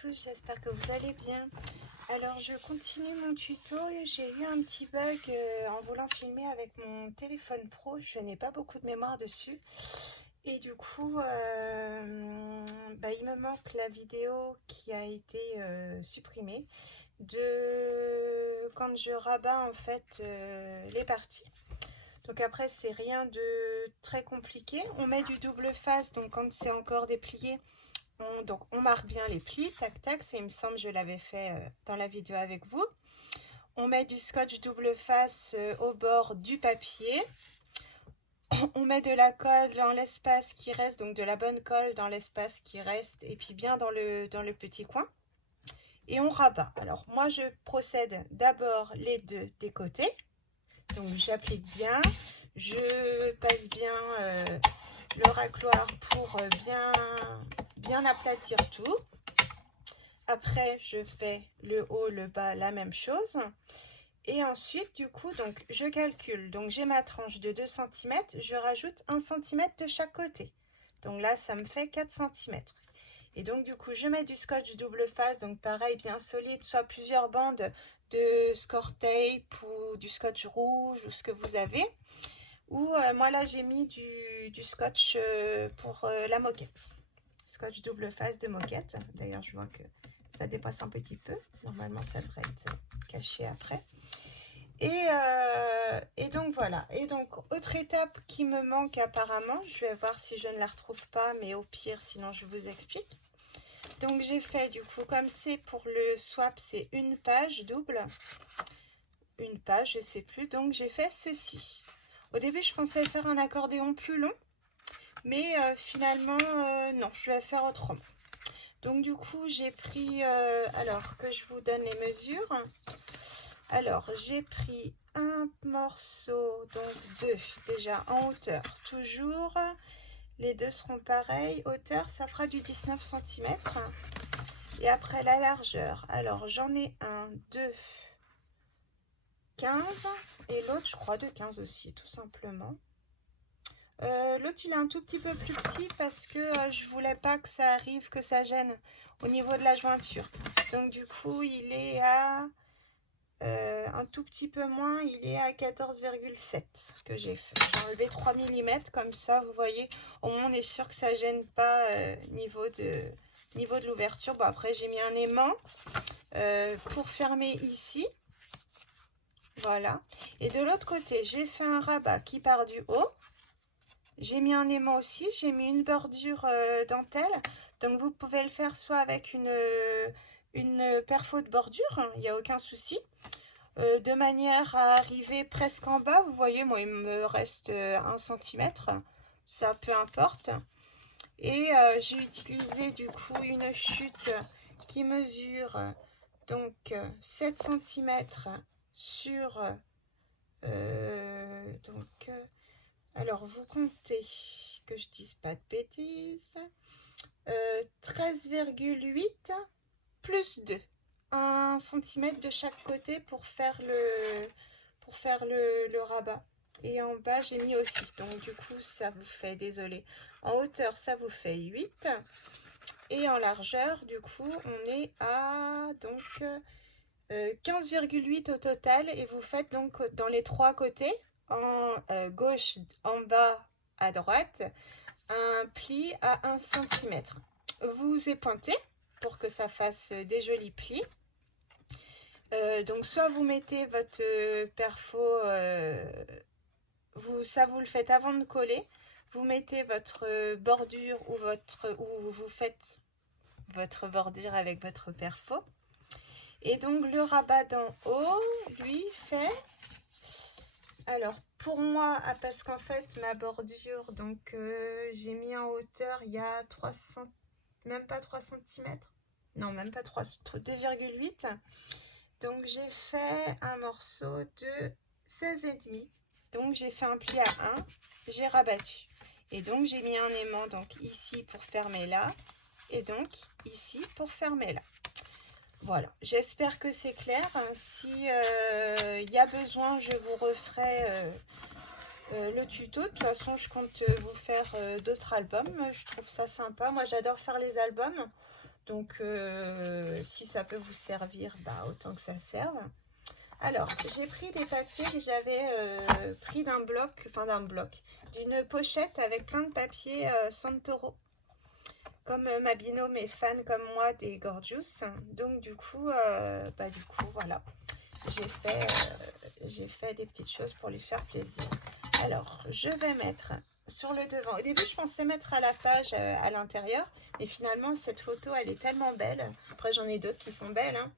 tous, j'espère que vous allez bien. Alors je continue mon tuto. J'ai eu un petit bug en voulant filmer avec mon téléphone pro. Je n'ai pas beaucoup de mémoire dessus. Et du coup, il me manque la vidéo qui a été supprimée de quand je rabats en fait les parties. Donc après, c'est rien de très compliqué. On met du double face, donc quand c'est encore déplié, on marque bien les plis, tac tac, ça il me semble je l'avais fait dans la vidéo avec vous. On met du scotch double face au bord du papier. On met de la colle dans l'espace qui reste, donc de la bonne colle dans l'espace qui reste, et puis bien dans le petit coin. Et on rabat. Alors moi je procède d'abord les deux des côtés. Donc j'applique bien, je passe bien le racloir pour bien aplatir tout. Après, je fais le haut, le bas, la même chose. Et ensuite, du coup, donc je calcule. Donc j'ai ma tranche de 2 cm, je rajoute 1 cm de chaque côté. Donc là, ça me fait 4 cm. Et donc du coup, je mets du scotch double face, donc pareil, bien solide, soit plusieurs bandes de score tape ou du scotch rouge ou ce que vous avez. Ou moi là, j'ai mis du scotch pour la moquette. Scotch double face de moquette. D'ailleurs, je vois que ça dépasse un petit peu. Normalement, ça devrait être caché après. Et donc voilà. Et donc, autre étape qui me manque apparemment, je vais voir si je ne la retrouve pas, mais au pire, sinon je vous explique. Donc j'ai fait du coup, comme c'est pour le swap, c'est une page double. Une page, je sais plus. Donc j'ai fait ceci. Au début, je pensais faire un accordéon plus long, mais finalement, non, je vais faire autrement. Donc du coup, j'ai pris, alors que je vous donne les mesures. Alors, j'ai pris un morceau, donc deux, déjà en hauteur, toujours. Les deux seront pareils. Hauteur, ça fera du 19 cm. Et après la largeur, alors j'en ai un, 2, 15. Et l'autre, je crois, de 15 aussi, tout simplement. L'autre, il est un tout petit peu plus petit parce que je voulais pas que ça arrive, que ça gêne au niveau de la jointure. Donc du coup, il est à un tout petit peu moins, il est à 14,7 que j'ai fait. J'ai enlevé 3 mm comme ça, vous voyez, au moins on est sûr que ça gêne pas niveau de l'ouverture. Bon, après j'ai mis un aimant pour fermer ici. Voilà. Et de l'autre côté, j'ai fait un rabat qui part du haut. J'ai mis un aimant aussi, j'ai mis une bordure dentelle. Donc vous pouvez le faire soit avec une perfo de bordure, hein, il n'y a aucun souci. De manière à arriver presque en bas. Vous voyez, moi il me reste 1 cm, ça peu importe. Et j'ai utilisé du coup une chute qui mesure donc 7 cm sur alors vous comptez que je dise pas de bêtises, 13,8 plus 2, 1 cm de chaque côté pour faire le rabat. Et en bas j'ai mis aussi, donc du coup ça vous fait, désolé, en hauteur ça vous fait 8. Et en largeur du coup on est à donc 15,8 au total. Et vous faites donc dans les trois côtés, en gauche, en bas, à droite, un pli à 1 cm. Vous épointez pour que ça fasse des jolis plis. Donc soit vous mettez votre perfo, ça vous le faites avant de coller, vous mettez votre bordure ou vous faites votre bordure avec votre perfo. Et donc le rabat d'en haut, lui, fait, alors pour moi, parce qu'en fait ma bordure, donc j'ai mis en hauteur, il y a 300, même pas 3 cm, non même pas 3, 2,8. Donc j'ai fait un morceau de 16,5. Donc j'ai fait un pli à 1, j'ai rabattu. Et donc j'ai mis un aimant donc ici pour fermer là, et donc ici pour fermer là. Voilà, j'espère que c'est clair. Si y a besoin, je vous referai le tuto. De toute façon, je compte vous faire d'autres albums. Je trouve ça sympa. Moi, j'adore faire les albums. Donc, si ça peut vous servir, bah, autant que ça serve. Alors, j'ai pris des papiers que j'avais pris d'une pochette avec plein de papiers Santoro. Comme ma binôme est fan comme moi des Gorgeous. Donc, du coup, voilà. J'ai fait des petites choses pour lui faire plaisir. Alors, je vais mettre sur le devant. Au début, je pensais mettre à la page à l'intérieur. Mais finalement, cette photo, elle est tellement belle. Après, j'en ai d'autres qui sont belles. Hein.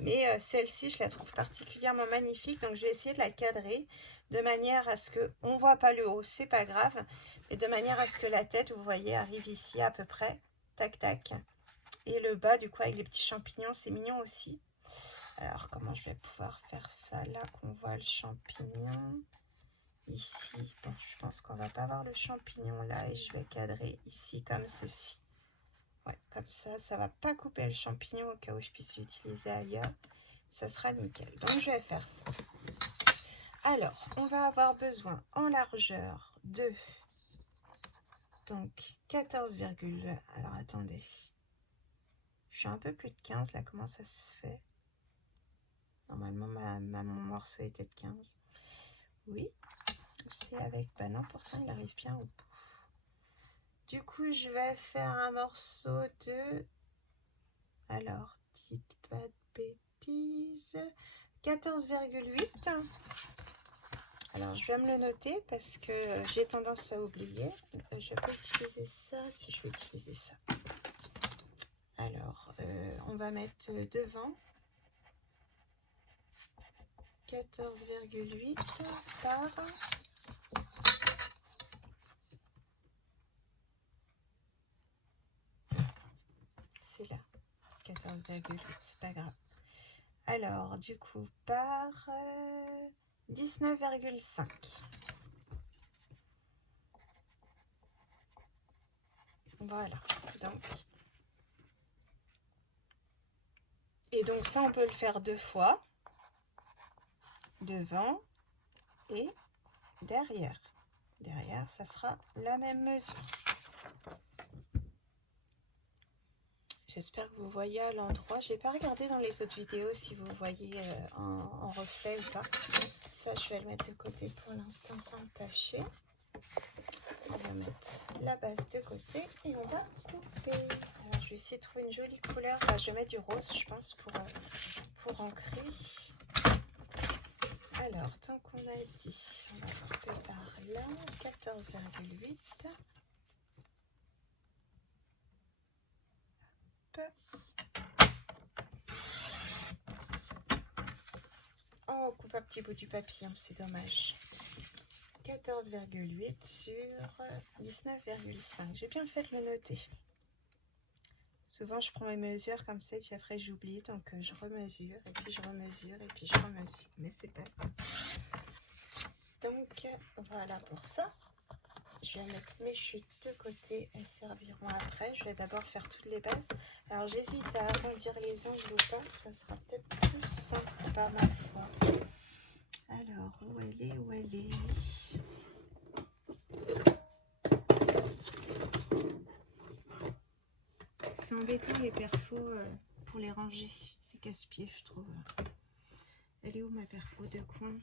Mais celle-ci, je la trouve particulièrement magnifique. Donc, je vais essayer de la cadrer de manière à ce qu'on ne voit pas le haut. C'est pas grave. Mais de manière à ce que la tête, vous voyez, arrive ici à peu près. Tac, tac. Et le bas, du coup, avec les petits champignons, c'est mignon aussi. Alors, comment je vais pouvoir faire ça là, qu'on voit le champignon ici? Bon, je pense qu'on va pas voir le champignon là et je vais cadrer ici comme ceci. Ouais, comme ça va pas couper le champignon au cas où je puisse l'utiliser ailleurs. Ça sera nickel. Donc, je vais faire ça. Alors, on va avoir besoin en largeur de... Donc, 14, alors, attendez. Je suis un peu plus de 15 là, comment ça se fait? Normalement, mon morceau était de 15. Oui, c'est avec... Bah non, pourtant, il arrive bien au bout. Du coup, je vais faire un morceau de... Alors, dites pas de bêtises. 14,8. Alors, je vais me le noter parce que j'ai tendance à oublier. Je peux utiliser ça si je veux utiliser ça. Alors, on va mettre devant 14,8 par... C'est là, 14,8, c'est pas grave. Alors, du coup, par 19,5. Voilà, donc... Et donc ça, on peut le faire 2 fois. Devant et derrière. Derrière, ça sera la même mesure. J'espère que vous voyez à l'endroit. Je n'ai pas regardé dans les autres vidéos si vous voyez en reflet ou pas. Ça, je vais le mettre de côté pour l'instant sans le tâcher. On va mettre la base de côté et on va couper. Alors, je vais essayer de trouver une jolie couleur. Enfin, je vais mettre du rose, je pense, pour ancrer. Alors, tant qu'on a dit, on va couper par là, 14,8. Oh, coupe un petit bout du papillon, c'est dommage. 14,8 sur 19,5. J'ai bien fait de le noter. Souvent, je prends mes mesures comme ça, et puis après, j'oublie. Donc, je remesure, et puis je remesure, et puis je remesure. Mais c'est pas grave. Donc, voilà pour ça. Je vais mettre mes chutes de côté. Elles serviront après. Je vais d'abord faire toutes les bases. Alors, j'hésite à arrondir les angles ou pas. Ça sera peut-être plus simple par ma foi. Alors, où elle est? Où elle est? C'est embêtant les perfos pour les ranger. C'est casse-pied, je trouve. Elle est où ma perfo de coin?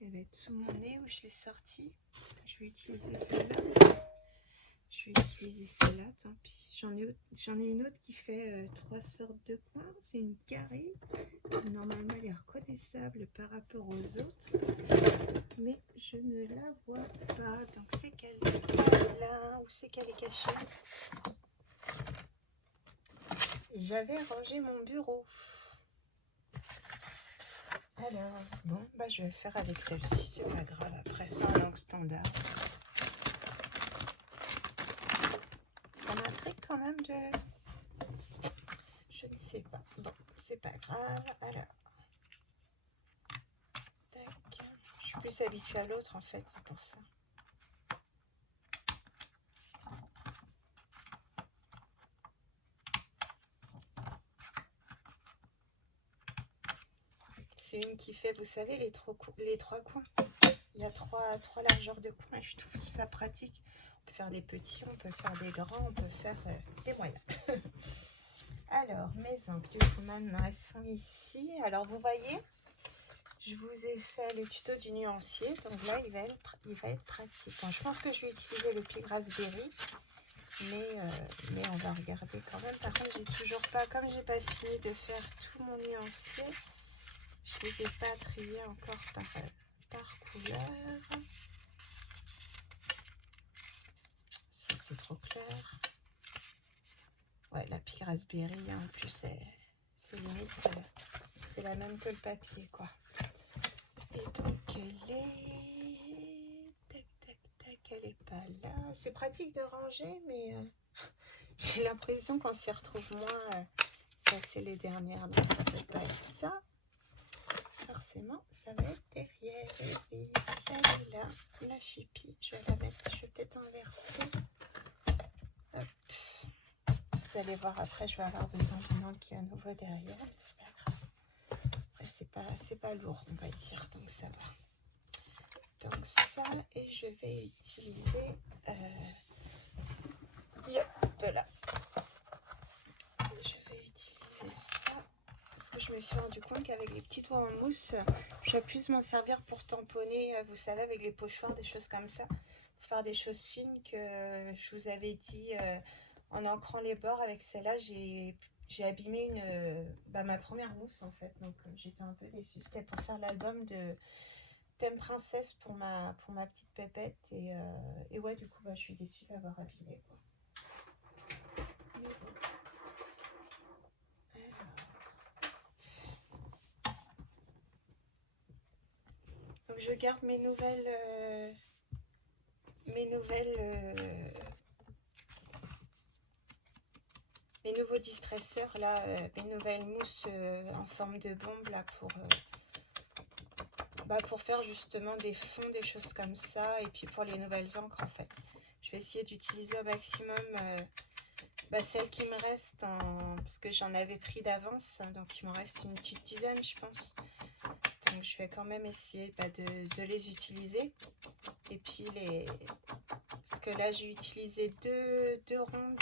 Elle va être sous mon nez où je l'ai sortie. Je vais utiliser celle-là. Je vais utiliser celle-là, tant pis. J'en ai une autre qui fait 3 sortes de coins. C'est une carrée. Normalement, elle est reconnaissable par rapport aux autres. Mais je ne la vois pas. Donc, c'est qu'elle est pas là. Où c'est qu'elle est cachée? J'avais rangé mon bureau. Alors, bon, bah je vais faire avec celle-ci, c'est pas grave, après ça en langue standard. Ça m'intrigue quand même de... Je ne sais pas. Bon, c'est pas grave. Alors, tac. Je suis plus habituée à l'autre en fait, c'est pour ça. C'est une qui fait, vous savez, les 3 coins. Il y a trois largeurs de coins, je trouve ça pratique. On peut faire des petits, on peut faire des grands, on peut faire des moyens. Alors, mes encres, du coup, maintenant, elles sont ici. Alors, vous voyez, je vous ai fait le tuto du nuancier. Donc là, il va être pratique. Bon, je pense que je vais utiliser le pli Raspberry. Mais on va regarder quand même. Par contre, j'ai toujours pas, comme j'ai pas fini de faire tout mon nuancier, je les ai pas triés encore par couleur. Ça, c'est trop clair. Ouais, la pile Raspberry, en plus, c'est limite, c'est la même que le papier, quoi. Et donc, elle est... Tac, tac, tac, elle est pas là. C'est pratique de ranger, mais j'ai l'impression qu'on s'y retrouve moins. Ça, c'est les dernières, donc ça peut pas être ça. Forcément, ça va être derrière. Et puis, elle est là, la chipie. Je vais la mettre, je vais peut-être inverser. Hop. Vous allez voir après, je vais avoir besoin d'une encre qui est à nouveau derrière, mais c'est pas grave. C'est pas lourd, on va dire, donc ça va. Donc ça, et je vais utiliser hop là. Je vais utiliser ça parce que je me suis rendu compte qu'avec les petits doigts en mousse, je vais plus m'en servir pour tamponner, vous savez, avec les pochoirs, des choses comme ça, pour faire des choses fines que je vous avais dit. En ancrant les bords avec celle-là, j'ai abîmé ma première mousse en fait, donc j'étais un peu déçue. C'était pour faire l'album de thème princesse pour ma petite pépette et ouais, du coup je suis déçue d'avoir abîmé, quoi. Mais bon. Donc je garde mes nouveaux distresseurs là, mes nouvelles mousses en forme de bombe là pour faire justement des fonds, des choses comme ça, et puis pour les nouvelles encres en fait. Je vais essayer d'utiliser au maximum celles qui me restent, parce que j'en avais pris d'avance, donc il me reste une petite dizaine je pense. Donc je vais quand même essayer de les utiliser. Et puis parce que là j'ai utilisé deux ronds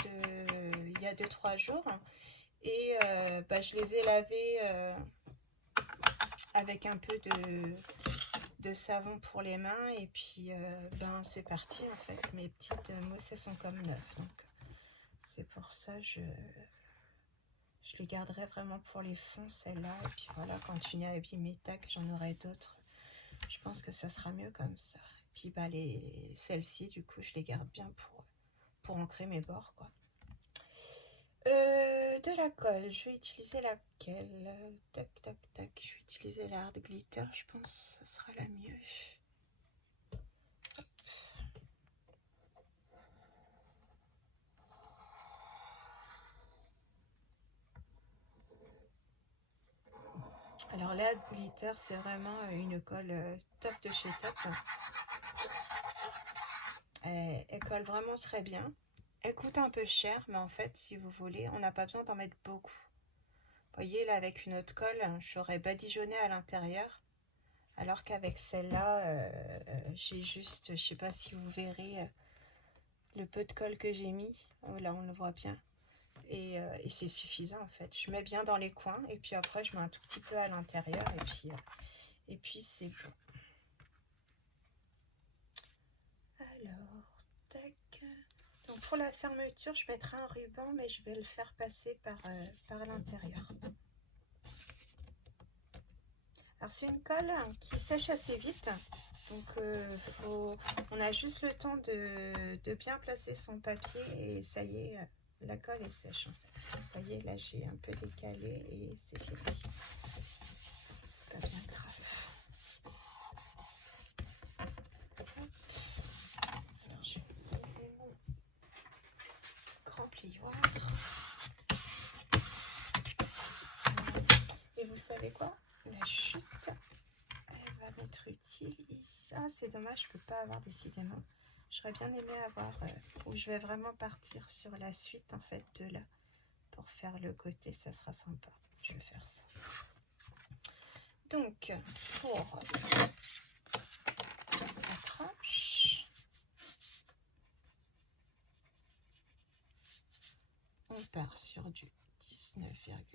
il y a 2-3 jours. Et je les ai lavés avec un peu de savon pour les mains. Et puis c'est parti en fait. Mes petites mousses elles sont comme neuves. Donc c'est pour ça je les garderai vraiment pour les fonds, celles-là. Et puis voilà, quand une est abîmée, tac, j'en aurai d'autres. Je pense que ça sera mieux comme ça. Et puis celles-ci, du coup, je les garde bien pour ancrer mes bords, quoi. De la colle, je vais utiliser laquelle? Tac, tac, tac. Je vais utiliser la Hard Glitter, je pense que ce sera la mieux. Alors la Hard Glitter, c'est vraiment une colle top de chez top. Elle colle vraiment très bien. Elle coûte un peu cher, mais en fait, si vous voulez, on n'a pas besoin d'en mettre beaucoup. Vous voyez, là, avec une autre colle, j'aurais badigeonné à l'intérieur. Alors qu'avec celle-là, j'ai juste, je sais pas si vous verrez le peu de colle que j'ai mis. Oh, là, on le voit bien. Et c'est suffisant, en fait. Je mets bien dans les coins, et puis après, je mets un tout petit peu à l'intérieur, et puis c'est bon. Alors, tac. Donc pour la fermeture, je mettrai un ruban, mais je vais le faire passer par l'intérieur. Alors c'est une colle qui sèche assez vite, donc on a juste le temps de bien placer son papier et ça y est, la colle est sèche. Vous voyez, là j'ai un peu décalé et c'est fini. C'est pas bien grave. Alors je vais utiliser mon grand plioir. Et vous savez quoi? La chute, elle va m'être utile. Et ça, c'est dommage, je peux pas avoir décidément. J'aurais bien aimé avoir, où je vais vraiment partir sur la suite en fait de là. Pour faire le côté, ça sera sympa. Je vais faire ça. Donc, pour la tranche,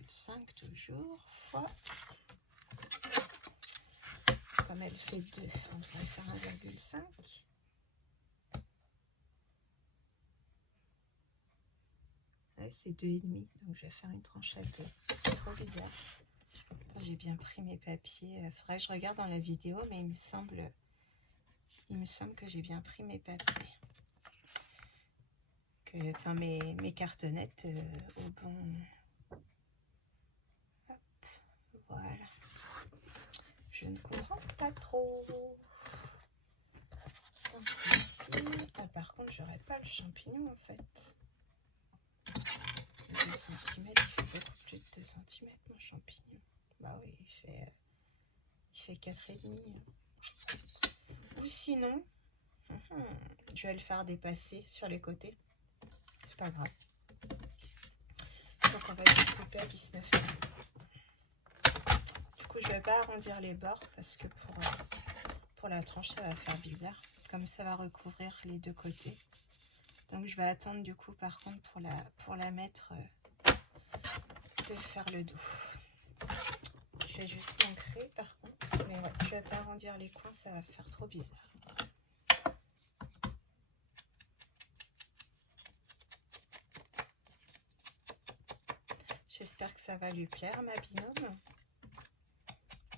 1,5 toujours, fois, comme elle fait 2, on devrait faire 1,5. Ouais, c'est 2,5, donc je vais faire une tranche à 2. C'est trop bizarre. J'ai bien pris mes papiers. Faudrait que je regarde dans la vidéo, mais il me semble que j'ai bien pris mes papiers. Enfin, mes cartonnettes au bon... Hop, voilà. Je ne comprends pas trop. Donc ici... Ah, par contre, j'aurais pas le champignon, en fait. 2 cm, il fait beaucoup plus de 2 cm, mon champignon. Bah oui, il fait 4,5. Ou sinon, je vais le faire dépasser sur les côtés. C'est pas grave. Donc on va juste couper à 19. Du coup, je vais pas arrondir les bords parce que pour la tranche, ça va faire bizarre. Comme ça va recouvrir les deux côtés. Donc je vais attendre du coup, par contre, pour la mettre, de faire le dos. Je vais juste l'ancrer par contre. Mais ouais, je vais pas arrondir les coins, ça va faire trop bizarre. J'espère que ça va lui plaire, ma binôme.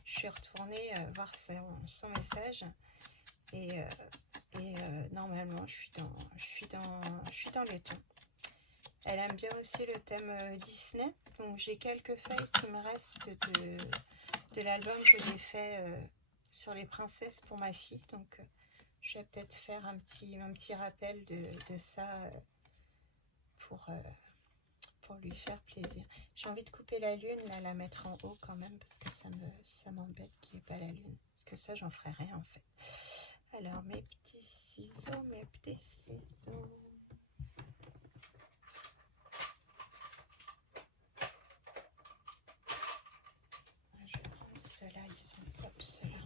Je suis retournée voir son message et normalement je suis dans les tons. Elle aime bien aussi le thème Disney, donc j'ai quelques feuilles qui me restent de l'album que j'ai fait sur les princesses pour ma fille, donc je vais peut-être faire un petit rappel de ça pour lui faire plaisir. J'ai envie de couper la lune, là, la mettre en haut quand même, parce que ça m'embête qu'il n'y ait pas la lune. Parce que ça, j'en ferai rien en fait. Alors, mes petits ciseaux, mes petits ciseaux. Je vais prendre ceux-là, ils sont top, ceux-là.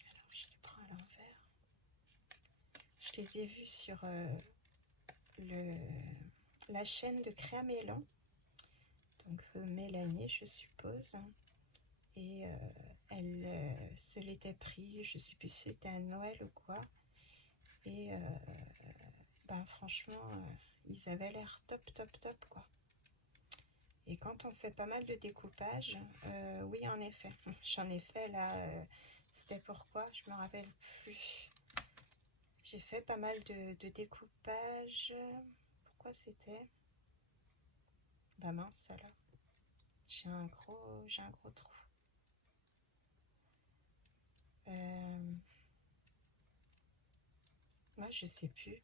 Alors, je les prends à l'envers. Je les ai vus sur la chaîne de Créamélan. Donc, Mélanie, je suppose. Et elle se l'était pris, je sais plus si c'était à Noël ou quoi. Et ben franchement, ils avaient l'air top, top, top, quoi. Et quand on fait pas mal de découpage, oui, en effet, j'en ai fait là, c'était pourquoi, je me rappelle plus. J'ai fait pas mal de découpage. Pourquoi c'était? Bah mince, alors. J'ai un gros trou. Moi, je sais plus.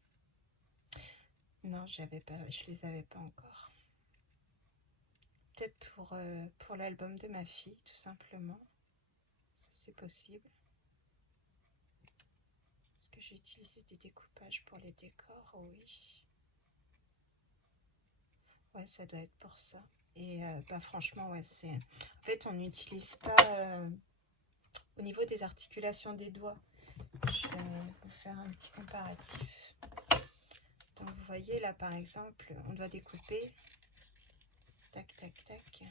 Non, je les avais pas encore. Peut-être pour l'album de ma fille, tout simplement. Ça, c'est possible. Est-ce que j'ai utilisé des découpages pour les décors? Oui. Ouais, ça doit être pour ça. Et bah franchement, ouais, c'est... En fait, on n'utilise pas... au niveau des articulations des doigts. Je vais vous faire un petit comparatif. Donc, vous voyez, là, par exemple, on doit découper. Tac, tac, tac.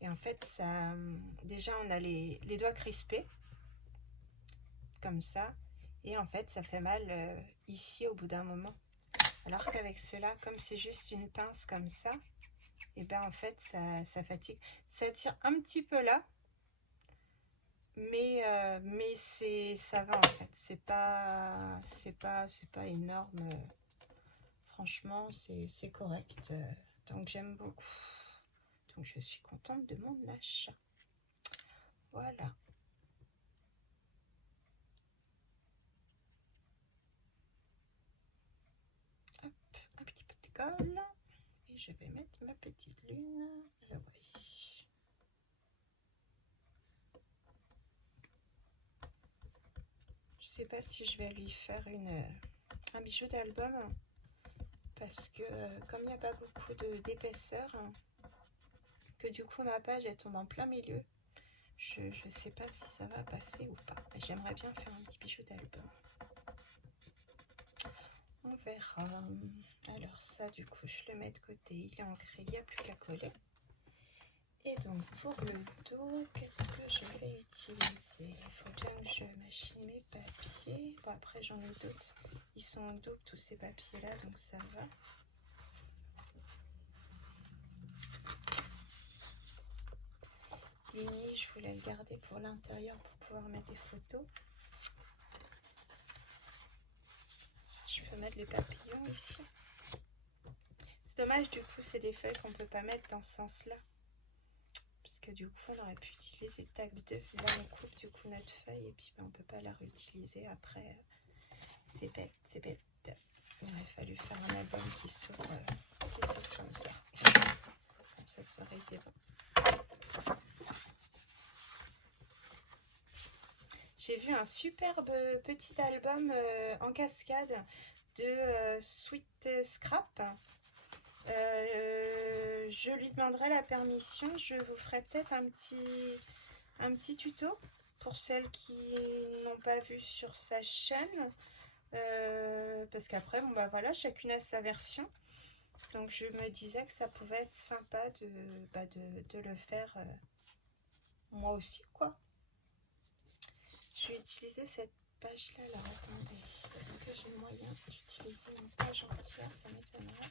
Et en fait, ça... Déjà, on a les doigts crispés. Comme ça. Et en fait, ça fait mal ici au bout d'un moment. Alors qu'avec cela, comme c'est juste une pince comme ça, et ben en fait, ça fatigue. Ça tire un petit peu là. Mais ça va en fait. C'est pas énorme. Franchement, c'est correct. Donc j'aime beaucoup. Donc je suis contente de mon achat. Voilà. Hop, un petit peu de colle. Et je vais mettre ma petite lune. La voici. Je sais pas si je vais lui faire un bijou d'album. Parce que comme il n'y a pas beaucoup d'épaisseur, que du coup ma page elle tombe en plein milieu. Je sais pas si ça va passer ou pas. J'aimerais bien faire un petit bijou d'album. On verra. Alors ça, du coup, je le mets de côté. Il est ancré, il n'y a plus qu'à coller. Et donc, pour le dos, qu'est-ce que je vais utiliser? Il faut bien que je machine mes papiers. Bon, après, j'en ai d'autres. Ils sont en double, tous ces papiers-là, donc ça va. L'uni, je voulais le garder pour l'intérieur pour pouvoir mettre des photos. Je peux mettre les papillons ici. C'est dommage, du coup, c'est des feuilles qu'on ne peut pas mettre dans ce sens-là. Parce que du coup, on aurait pu utiliser tag 2. Là, on coupe du coup notre feuille et puis ben, on ne peut pas la réutiliser après. C'est bête, c'est bête. Il aurait fallu faire un album qui s'ouvre comme ça. Comme ça aurait été bon. J'ai vu un superbe petit album en cascade de Sweet Scrap. Je lui demanderai la permission. Je vous ferai peut-être un petit tuto pour celles qui n'ont pas vu sur sa chaîne. Parce qu'après, bon bah voilà, chacune a sa version. Donc je me disais que ça pouvait être sympa de le faire moi aussi, quoi. Je vais utiliser cette page-là. Alors attendez, est-ce que j'ai moyen d'utiliser une page entière? Ça m'étonnerait.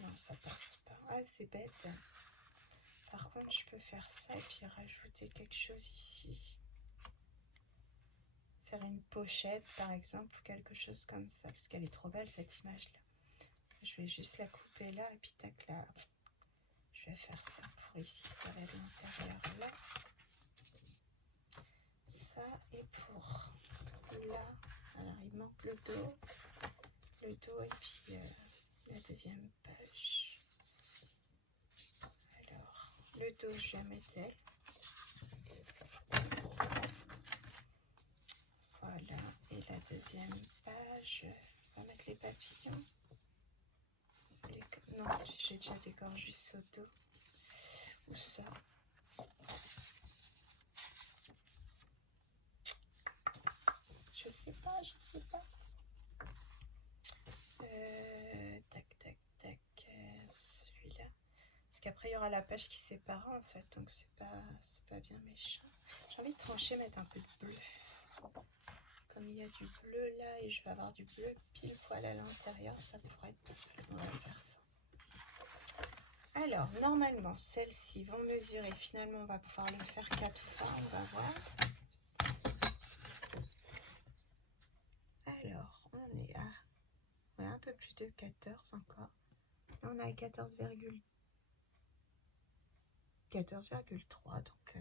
Non, ça passe pas. Ah, c'est bête. Par contre, je peux faire ça et puis rajouter quelque chose ici. Faire une pochette, par exemple, ou quelque chose comme ça. Parce qu'elle est trop belle, cette image-là. Je vais juste la couper là et puis tac là. Je vais faire ça pour ici. Ça va à l'intérieur là. Ça et pour là. Alors, il manque le dos. Le dos et puis la deuxième page. Alors, le dos, je vais mettre elle. Voilà, et la deuxième page, on va mettre les papillons. Non, j'ai déjà dégorgé ce dos. Ou ça. Je sais pas. Tac, tac, tac. Celui-là. Parce qu'après, il y aura la page qui séparera en fait, donc c'est pas bien méchant. J'ai envie de trancher, mettre un peu de bleu. Comme il y a du bleu là et je vais avoir du bleu pile poil à l'intérieur, ça pourrait être parfait. On va faire ça. Alors, normalement, celles-ci vont mesurer. Finalement, on va pouvoir le faire 4 fois. On va voir. Alors, on est à un peu plus de 14 encore. Là, on est à 14,3. Donc,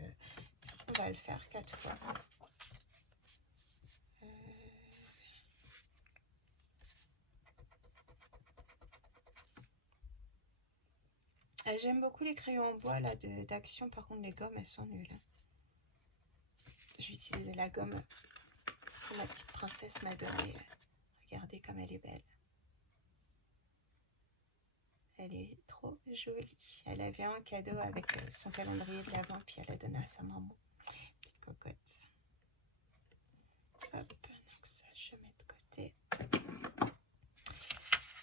on va le faire 4 fois. J'aime beaucoup les crayons en bois là d'Action. Par contre, les gommes, elles sont nulles. Je vais utiliser la gomme que ma petite princesse m'a donnée. Regardez comme elle est belle. Elle est trop jolie. Elle avait un cadeau avec son calendrier de l'Avent, puis elle a donné à sa maman. Petite cocotte. Hop, donc ça, je mets de côté.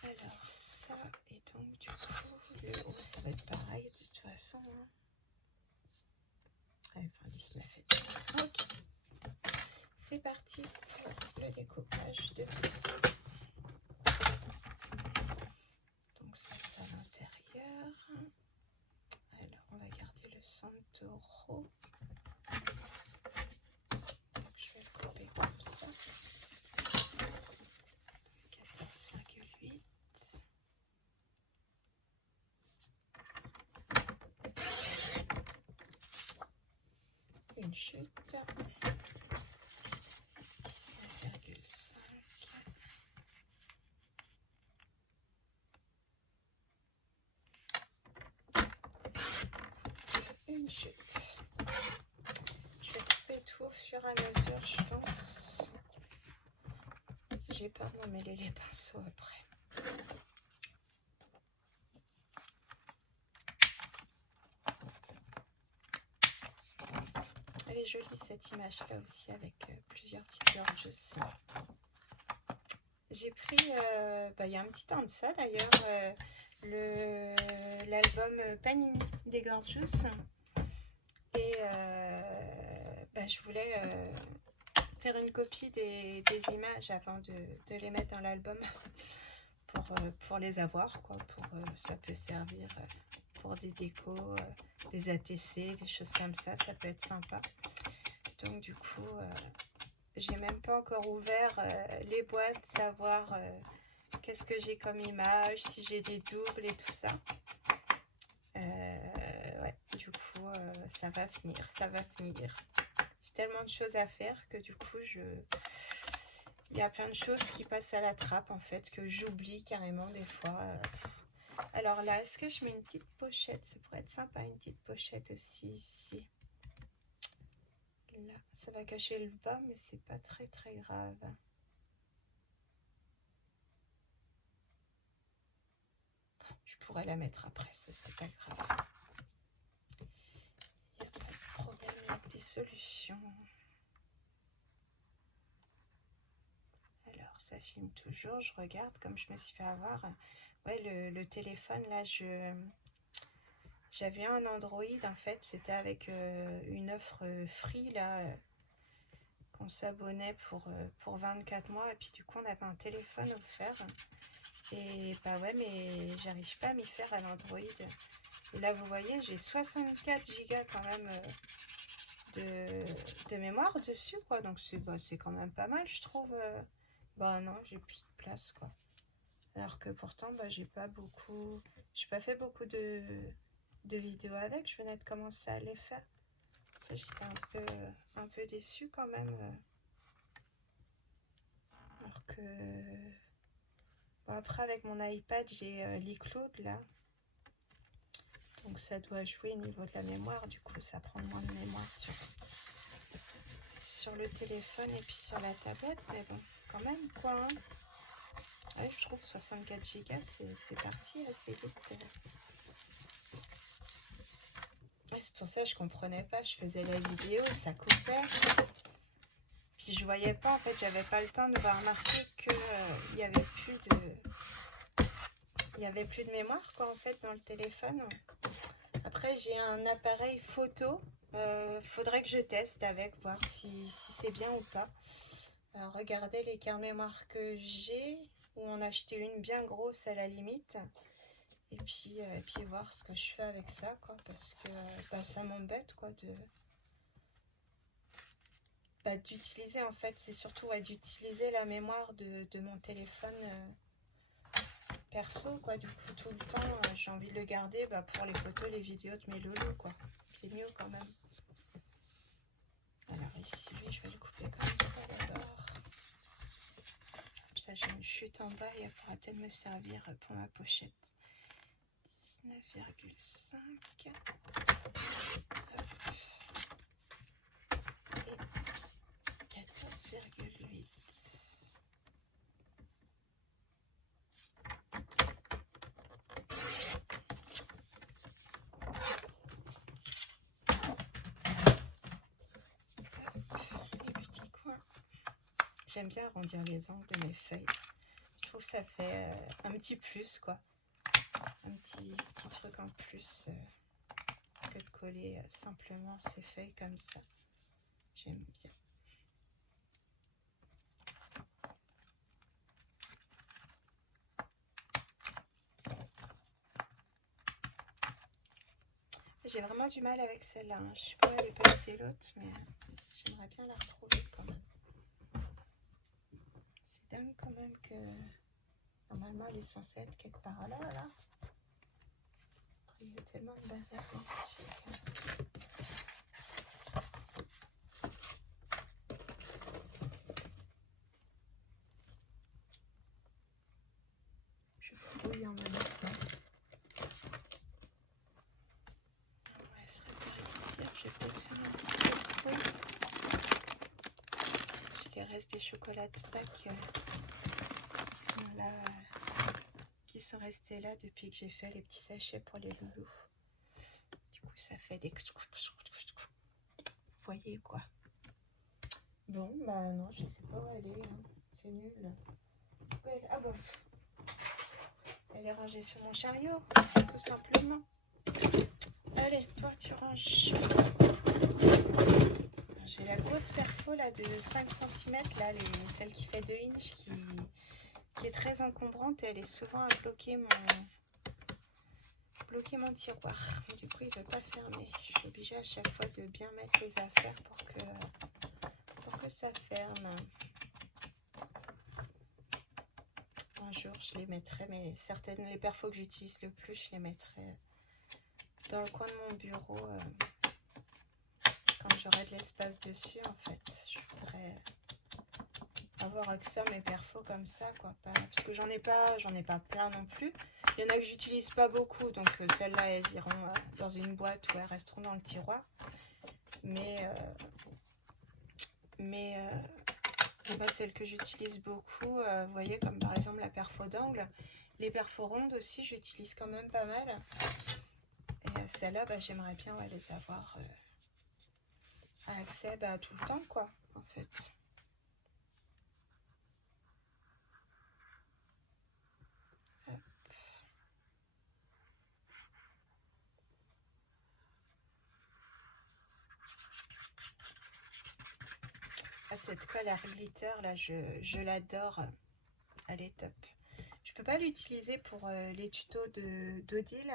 Alors ça, et donc du coup, le haut, ça va être pareil de toute façon. Hein. Enfin, 19 et 10. Ok. C'est parti pour le découpage de tout ça. Donc ça, c'est à l'intérieur. Alors, on va garder le Santoro. Donc, je vais le couper comme ça. 14,8. Une chute. 19,5. Une chute. Je vais couper tout au fur et à mesure, je pense. Si j'ai peur de m'emmêler les pinceaux après. Elle est jolie cette image là aussi avec plusieurs petites gorgeous. J'ai pris, il y a un petit temps de ça d'ailleurs, l'album Panini des gorgeous. Et je voulais faire une copie des images avant de les mettre dans l'album pour les avoir, quoi. Ça peut servir pour des décos, des ATC, des choses comme ça peut être sympa. Donc du coup, j'ai même pas encore ouvert les boîtes, savoir qu'est-ce que j'ai comme image, si j'ai des doubles et tout ça. Ouais, du coup, ça va venir. J'ai tellement de choses à faire que du coup, il y a plein de choses qui passent à la trappe en fait, que j'oublie carrément des fois. Alors là, est-ce que je mets une petite pochette? Ça pourrait être sympa, une petite pochette aussi ici. Là, ça va cacher le bas, mais c'est pas très grave. Je pourrais la mettre après, ça c'est pas grave. Il n'y a pas de problème, il y a des solutions. Alors, ça filme toujours, je regarde comme je me suis fait avoir. Ouais, le téléphone, là, j'avais un Android, en fait, c'était avec une offre free, là, qu'on s'abonnait pour 24 mois, et puis du coup, on avait un téléphone offert. Et bah ouais, mais j'arrive pas à m'y faire à l'Android. Et là, vous voyez, j'ai 64 gigas quand même de mémoire dessus, quoi. Donc, c'est quand même pas mal, je trouve. Bah non, j'ai plus de place, quoi. Alors que pourtant, j'ai pas fait beaucoup de vidéos avec. Je venais de commencer à les faire. Ça, j'étais un peu déçue quand même. Alors que... Bon, après, avec mon iPad, j'ai l'iCloud, là. Donc, ça doit jouer au niveau de la mémoire. Du coup, ça prend moins de mémoire sur le téléphone et puis sur la tablette. Mais bon, quand même, quoi. Hein. Ouais, je trouve 64 Go, c'est parti assez vite. C'est pour ça que je comprenais pas. Je faisais la vidéo, ça coupait. Puis je voyais pas, en fait, j'avais pas le temps de voir remarquer que il y avait plus de mémoire, quoi, en fait, dans le téléphone. Après, j'ai un appareil photo. Faudrait que je teste avec, voir si c'est bien ou pas. Alors, regardez les cartes mémoire que j'ai, ou en acheter une bien grosse à la limite. Et puis voir ce que je fais avec ça, quoi, parce que ça m'embête, quoi, d'utiliser, en fait, c'est surtout d'utiliser la mémoire de mon téléphone perso, quoi. Du coup, tout le temps, j'ai envie de le garder pour les photos, les vidéos de mes loulous, quoi. C'est mieux quand même. Alors ici, lui, je vais le couper comme ça d'abord. Comme ça, j'ai une chute en bas et elle pourra peut-être me servir pour ma pochette. 19,5 et 14,8. Les petits coins. J'aime bien arrondir les angles de mes feuilles. Je trouve que ça fait un petit plus, quoi. Un petit truc en plus que de coller simplement ces feuilles comme ça. J'aime bien. J'ai vraiment du mal avec celle-là. Hein. Je sais pas où elle est passée l'autre, mais j'aimerais bien la retrouver quand même. C'est dingue quand même que normalement elle est censée être quelque part là. Il y a tellement de bazar dessus. Je fouille en même temps. On va se réussir. Je vais peut-être faire un petit peu de fouille. J'ai les restes des chocolats de Pâques qui sont restés là depuis que j'ai fait les petits sachets pour les loulous. Du coup, ça fait des... voyez quoi. Bon, bah non, je sais pas où elle est. Hein. C'est nul. Ah bon. Elle est rangée sur mon chariot, tout simplement. Allez, toi, tu ranges. J'ai la grosse perfo là de 5 cm, là, celle qui fait 2 inches, qui est très encombrante. Elle est souvent à bloquer mon tiroir. Du coup, il ne veut pas fermer. Je suis obligée à chaque fois de bien mettre les affaires pour que ça ferme. Un jour, je les mettrai, mais certaines, les perfos que j'utilise le plus, je les mettrai dans le coin de mon bureau quand j'aurai de l'espace dessus. En fait, je voudrais avoir accès à mes perfos comme ça, quoi. Parce que j'en ai pas plein non plus. Il y en a que j'utilise pas beaucoup, donc celles-là, elles iront dans une boîte ou elles resteront dans le tiroir. Mais celles que j'utilise beaucoup, vous voyez, comme par exemple la perfo d'angle. Les perfos rondes aussi, j'utilise quand même pas mal. Et celles-là, j'aimerais bien les avoir à accès tout le temps, quoi, en fait. Ah, cette colle à glitter, là, je l'adore. Elle est top. Je peux pas l'utiliser pour les tutos d'Odile.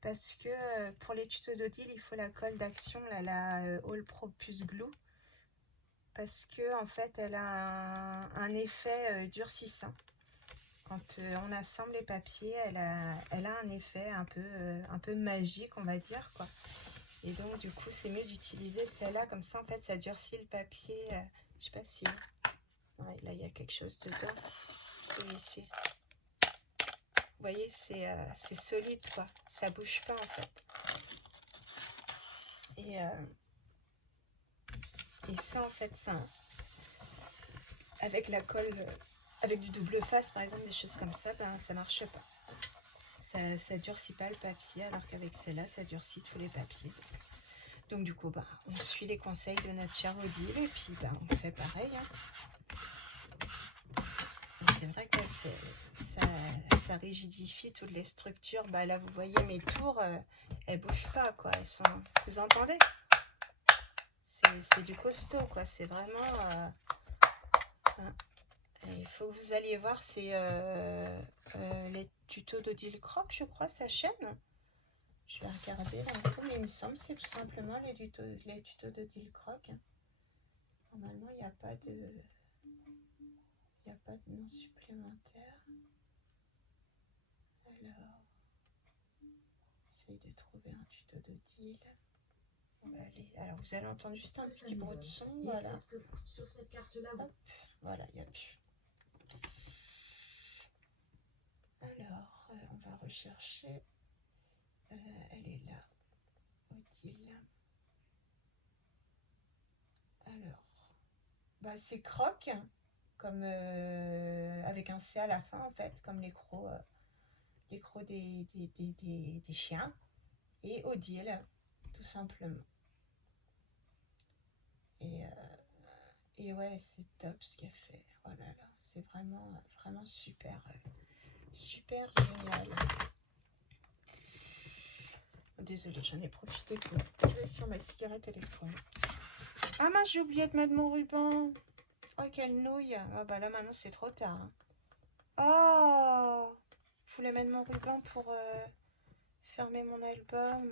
Parce que pour les tutos d'Odile, il faut la colle d'action, la All Pro Plus Glue. Parce que en fait, elle a un effet durcissant. Quand on assemble les papiers, elle a un effet un peu magique, on va dire, quoi. Et donc, du coup, c'est mieux d'utiliser celle-là. Comme ça, en fait, ça durcit le papier. Je sais pas si... Ouais, là, il y a quelque chose dedans. Celui-ci. Vous voyez, c'est solide, quoi. Ça bouge pas, en fait. Et ça, en fait, ça... Avec la colle... avec du double face, par exemple, des choses comme ça, ça marche pas. Ça durcit pas le papier, alors qu'avec celle-là, ça durcit tous les papiers. Donc du coup, on suit les conseils de notre chère Odile et puis on fait pareil. Hein. C'est vrai que ça rigidifie toutes les structures. Là, vous voyez mes tours, elles bougent pas, quoi. Elles sont... Vous entendez? C'est du costaud, quoi. C'est vraiment... Hein. Il faut que vous alliez voir, c'est les tutos d'Odile Croc, je crois, sa chaîne. Je vais regarder l'info, mais il me semble que c'est tout simplement les tutos d'Odile Croc. Normalement, il n'y a pas de nom supplémentaire. Alors, j'essaye de trouver un tuto d'Odile. On va aller. Alors, vous allez entendre juste un petit bruit de son. Voilà. Sur cette carte-là. Voilà, il n'y a plus. Alors, on va rechercher. Elle est là. Odile. Alors, c'est Croc, comme avec un C à la fin, en fait, comme les crocs des chiens. Et Odile, tout simplement. Et ouais, c'est top ce qu'elle fait. Oh là là, c'est vraiment super, super génial. Désolée, j'en ai profité pour tirer sur ma cigarette électronique. Ah mince, j'ai oublié de mettre mon ruban. Oh, quelle nouille. Ah là, maintenant, c'est trop tard. Hein. Oh, je voulais mettre mon ruban pour fermer mon album.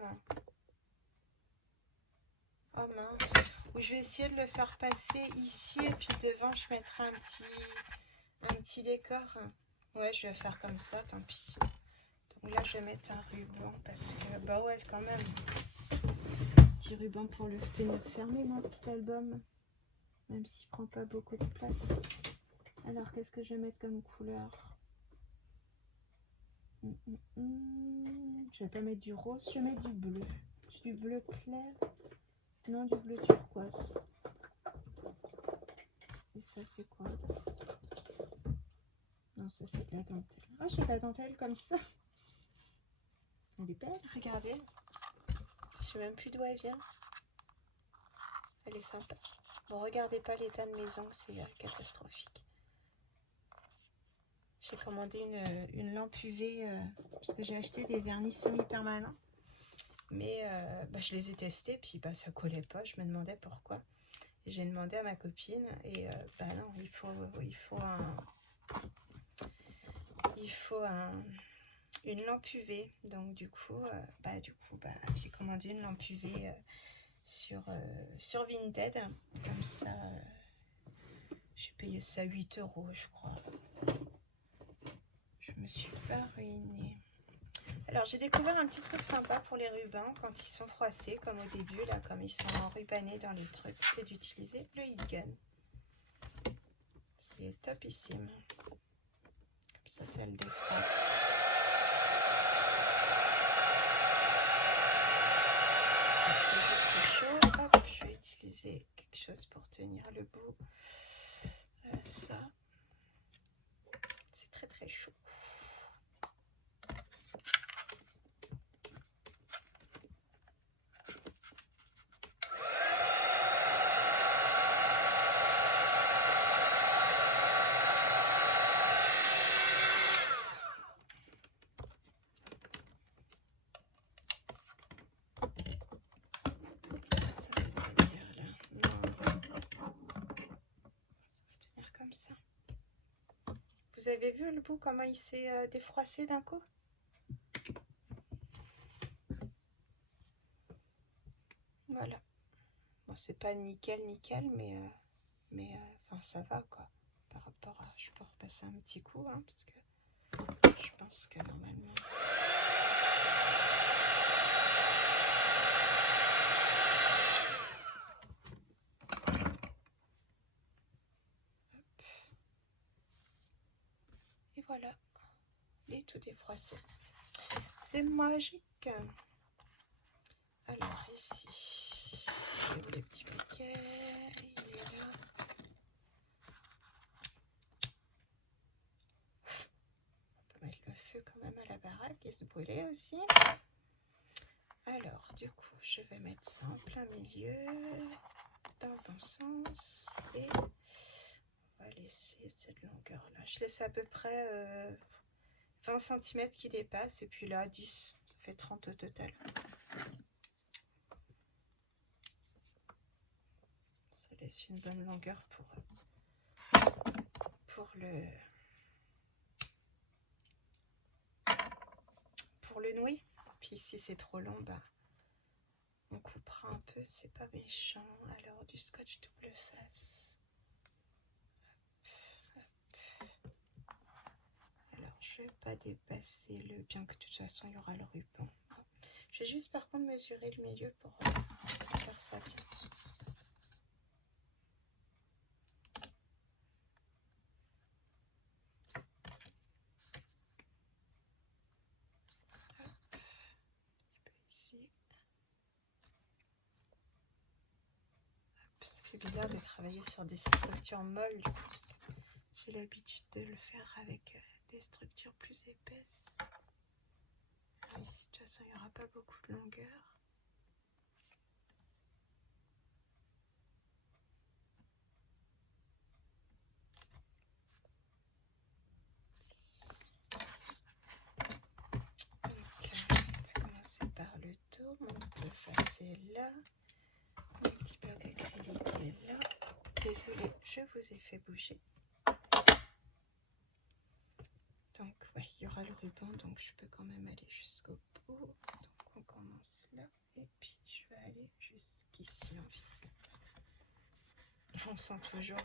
Oh mince. Ou je vais essayer de le faire passer ici et puis devant, je mettrai un petit décor. Ouais, je vais faire comme ça, tant pis. Donc là, je vais mettre un ruban parce que, ouais, quand même. Petit ruban pour le tenir fermé, mon petit album. Même s'il prend pas beaucoup de place. Alors, qu'est-ce que je vais mettre comme couleur? Je vais pas mettre du rose, je vais mettre du bleu. Du bleu clair. Non, du bleu turquoise. Et ça, c'est quoi? Non, ça, c'est de la dentelle. Ah, j'ai de la dentelle comme ça. Elle est belle, regardez. Je sais même plus d'où elle vient. Elle est sympa. Bon, regardez pas l'état de mes ongles, c'est catastrophique. J'ai commandé une lampe UV parce que j'ai acheté des vernis semi-permanents. Mais je les ai testés, puis ça collait pas. Je me demandais pourquoi. J'ai demandé à ma copine et non, il faut une lampe UV. Donc du coup, j'ai commandé une lampe UV sur Vinted. Comme ça, j'ai payé ça 8 €, je crois. Je me suis pas ruinée. Alors j'ai découvert un petit truc sympa pour les rubans quand ils sont froissés, comme au début, là, comme ils sont enrubannés dans les trucs, c'est d'utiliser le heat gun. C'est topissime. Comme ça le défroisse. C'est juste chaud. Hop, je vais utiliser quelque chose pour tenir le bout. Ça, c'est très très chaud. Ça. Vous avez vu le bout, comment il s'est défroissé d'un coup? Voilà. Bon, c'est pas nickel, mais ça va quoi. Par rapport à... Je peux repasser un petit coup, hein, parce que je pense que normalement... Et voilà, il est tout défroissé. C'est magique. Alors ici, j'ai le petit bouquet, il est là. On peut mettre le feu quand même à la baraque et se brûler aussi. Alors du coup, je vais mettre ça en plein milieu, dans le bon sens, et on va laisser cette longueur là. Je laisse à peu près 20 cm qui dépassent, et puis là 10, ça fait 30 au total. Ça laisse une bonne longueur pour le nouer. Puis si c'est trop long, on coupera un peu, c'est pas méchant. Alors du scotch double face. Alors je vais pas dépasser le, bien que de toute façon il y aura le ruban. Je vais juste par contre mesurer le milieu pour faire ça bien. C'est bizarre de travailler sur des structures molles du coup, parce que j'ai l'habitude de le faire avec des structures plus épaisses. Mais ici, de toute façon, il n'y aura pas beaucoup de longueur. Donc, on va commencer par le dos. Mon double face est là. Le petit bloc acrylique est là. Désolée, je vous ai fait bouger. Donc, ouais, il y aura le ruban, donc je peux quand même aller jusqu'au bout. Donc, on commence là, et puis je vais aller jusqu'ici environ. On sent toujours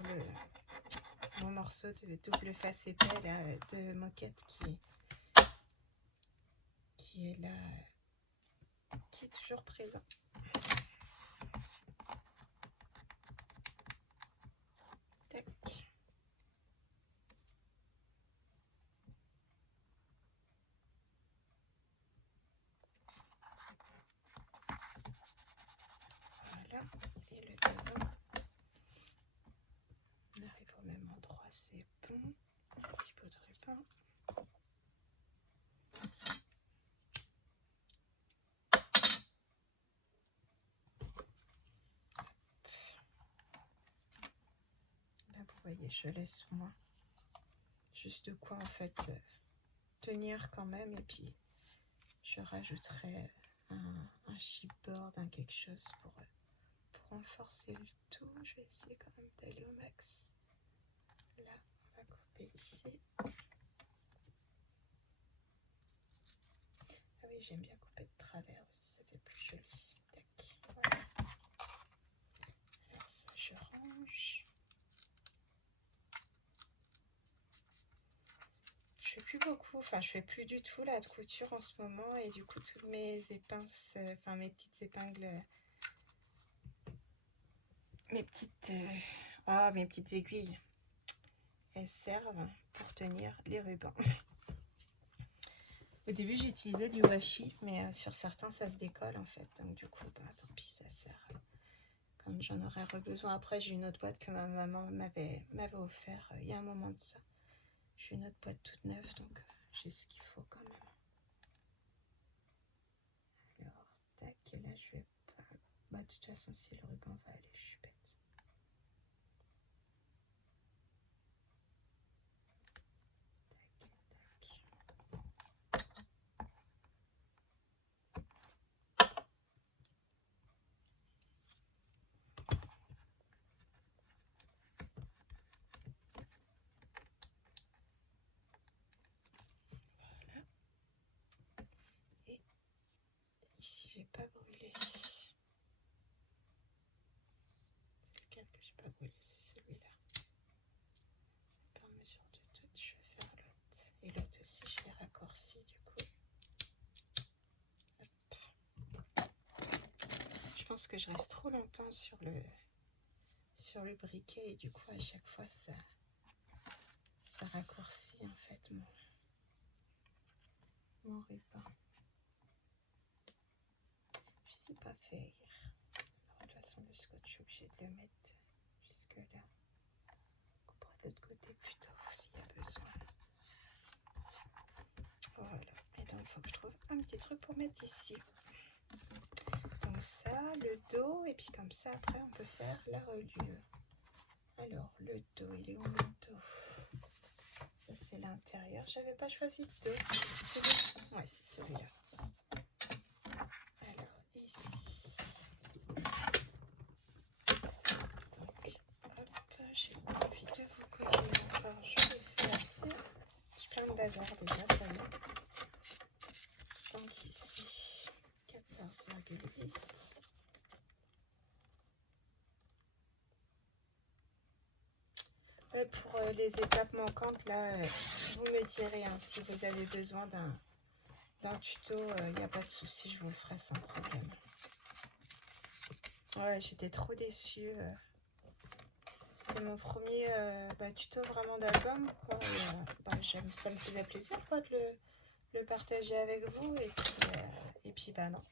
mon morceau de double face épais là, de moquette qui est là, qui est toujours présent. Tac. Voilà, et le devant, on arrive au même endroit, c'est bon. Un petit peu de ruban. et je laisse moins. Juste de quoi en fait tenir quand même, et puis je rajouterai un chipboard, quelque chose pour renforcer le tout. Je vais essayer quand même d'aller au max. Là, on va couper ici. Ah oui, j'aime bien couper de travers aussi, ça fait plus joli. Tac, voilà. Alors ça, je range. Je fais plus beaucoup, enfin je fais plus du tout la couture en ce moment, et du coup toutes mes épingles, enfin mes petites épingles, mes petites aiguilles, elles servent pour tenir les rubans. Au début j'utilisais du washi, mais sur certains ça se décolle en fait, donc du coup bah tant pis, ça sert quand j'en aurai besoin. Après j'ai une autre boîte que ma maman m'avait offert il y a un moment de ça. J'ai une autre boîte toute neuve, donc j'ai ce qu'il faut quand même. Alors tac, et là je vais pas, bah de toute façon si le ruban va aller, je suis bête. Ici j'ai pas brûlé. C'est lequel que j'ai pas brûlé? C'est celui-là. Par mesure de tout, je vais faire l'autre. Et l'autre aussi je l'ai raccourci du coup. Hop. Je pense que je reste trop longtemps sur le briquet, et du coup à chaque fois ça raccourcit en fait mon ruban. Je sais pas faire. Alors, de toute façon le scotch, je suis obligée de le mettre jusque là. On coupera de l'autre côté plutôt s'il y a besoin. Voilà. Et donc il faut que je trouve un petit truc pour mettre ici. Donc ça, le dos, et puis comme ça après on peut faire la reliure. Alors le dos, il est où mon dos? Ça c'est l'intérieur. J'avais pas choisi de dos. Ouais, c'est celui-là. Alors ici. Donc hop, j'ai envie de vous coller encore. Je vais faire assez. J'ai plein de bazar déjà, ça va. Donc ici 14,8. Pour les étapes manquantes, là, vous me direz hein, si vous avez besoin d'un tuto, il n'y a pas de souci, je vous le ferai sans problème. Ouais, j'étais trop déçue. C'était mon premier tuto vraiment d'album, quoi. Ça me faisait plaisir quoi, de le partager avec vous, et puis bah non.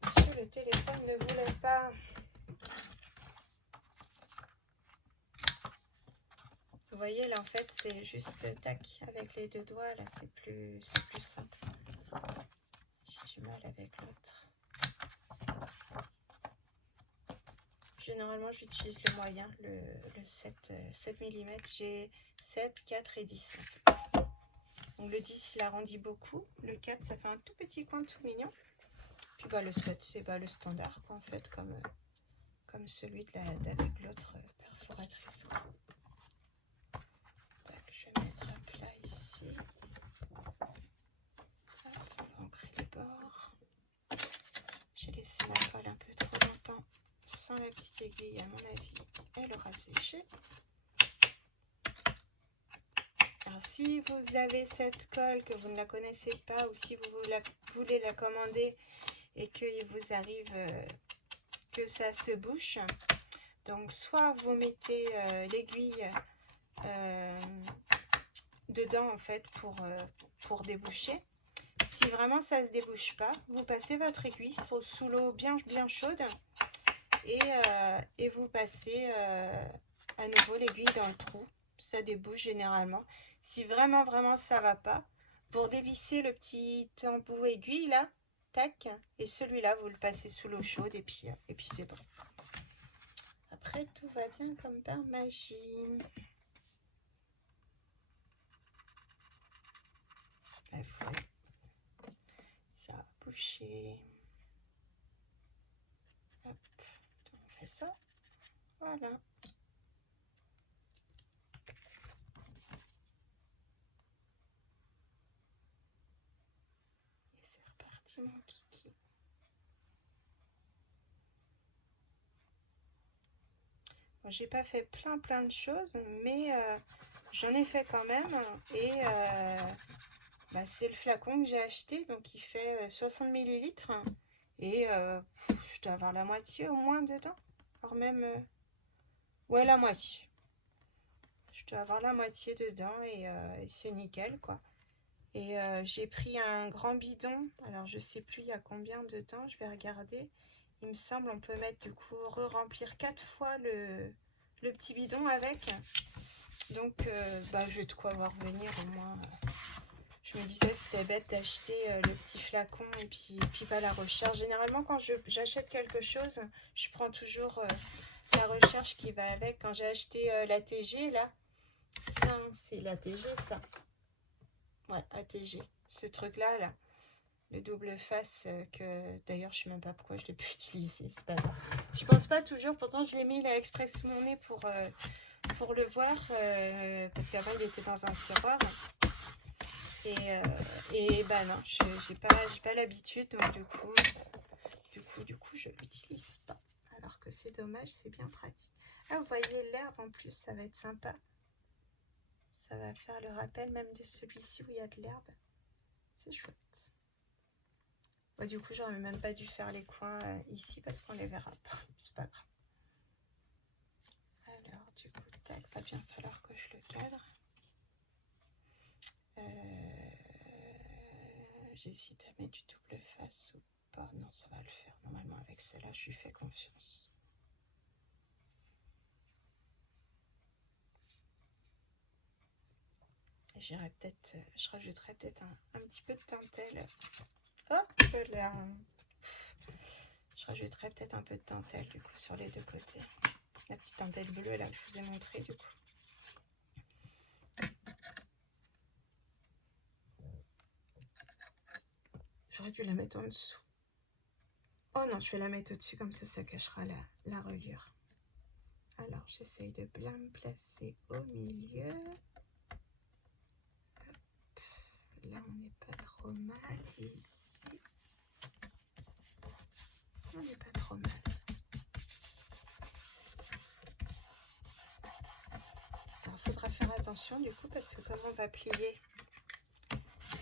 Parce que le téléphone ne voulait pas. Vous voyez là en fait c'est juste tac avec les deux doigts, là c'est plus simple. J'ai du mal avec l'autre. Généralement j'utilise le moyen, le 7 mm. J'ai 7, 4 et 10 en fait. Donc le 10 il arrondit beaucoup, le 4 ça fait un tout petit coin tout mignon. Puis bah le 7 c'est le standard quoi, en fait, comme celui d'avec l'autre perforatrice quoi. Je vais mettre un plat ici. Hop, on va ancrer les bords. J'ai laissé ma colle un peu trop longtemps sans la petite aiguille, à mon avis elle aura séché. Alors si vous avez cette colle que vous ne la connaissez pas, ou si vous voulez la commander et qu'il vous arrive que ça se bouche, donc soit vous mettez l'aiguille dedans en fait pour déboucher. Si vraiment ça se débouche pas, vous passez votre aiguille sous l'eau bien chaude, et vous passez à nouveau l'aiguille dans le trou. Ça débouche généralement. Si vraiment ça va pas, vous redévissez le petit embout aiguille là, tac, et celui-là vous le passez sous l'eau chaude, et puis c'est bon. Hop, après tout va bien comme par magie. Voilà. Ça a bouché. Hop, on fait ça. Voilà. Et c'est reparti mon kiki. Bon, j'ai pas fait plein de choses, mais j'en ai fait quand même. Et bah, c'est le flacon que j'ai acheté, donc il fait 60 millilitres. Et je dois avoir la moitié au moins dedans. Voire même... ouais, la moitié. Je dois avoir la moitié dedans et c'est nickel, quoi. Et j'ai pris un grand bidon. Alors, je sais plus il y a combien dedans. Je vais regarder. Il me semble on peut mettre du coup re-remplir 4 fois le petit bidon avec. Donc, bah, je vais de quoi voir venir au moins. Je me disais c'était bête d'acheter le petit flacon et puis pas la recharge. Généralement, quand j'achète quelque chose, je prends toujours la recharge qui va avec. Quand j'ai acheté l'ATG, là, c'est ça, hein, c'est l'ATG, ça. Ouais, ATG. Ce truc-là, là, le double face, que d'ailleurs, je sais même pas pourquoi je l'ai pu utiliser, c'est pas grave. Je pense pas toujours, pourtant, je l'ai mis là exprès sous mon nez pour le voir, parce qu'avant, il était dans un tiroir. Et bah non, j'ai pas l'habitude, donc du coup, je l'utilise pas. Alors que c'est dommage, c'est bien pratique. Ah, vous voyez l'herbe en plus, ça va être sympa. Ça va faire le rappel même de celui-ci où il y a de l'herbe. C'est chouette. Bah, du coup, j'aurais même pas dû faire les coins ici parce qu'on les verra pas. C'est pas grave. Alors, du coup, tac, va bien falloir que je le cadre. J'hésite à mettre du double face ou pas. Non, ça va le faire. Normalement, avec celle-là, je lui fais confiance. J'irai peut-être, je rajouterai peut-être un petit peu de dentelle. Hop là. Je rajouterai peut-être un peu de dentelle du coup sur les deux côtés. La petite dentelle bleue là que je vous ai montré du coup. J'aurais dû la mettre en dessous. Oh non, je vais la mettre au-dessus comme ça cachera la reliure. Alors j'essaye de bien me placer au milieu. Là on n'est pas trop mal. Et ici, on n'est pas trop mal. Alors il faudra faire attention du coup parce que comme on va plier,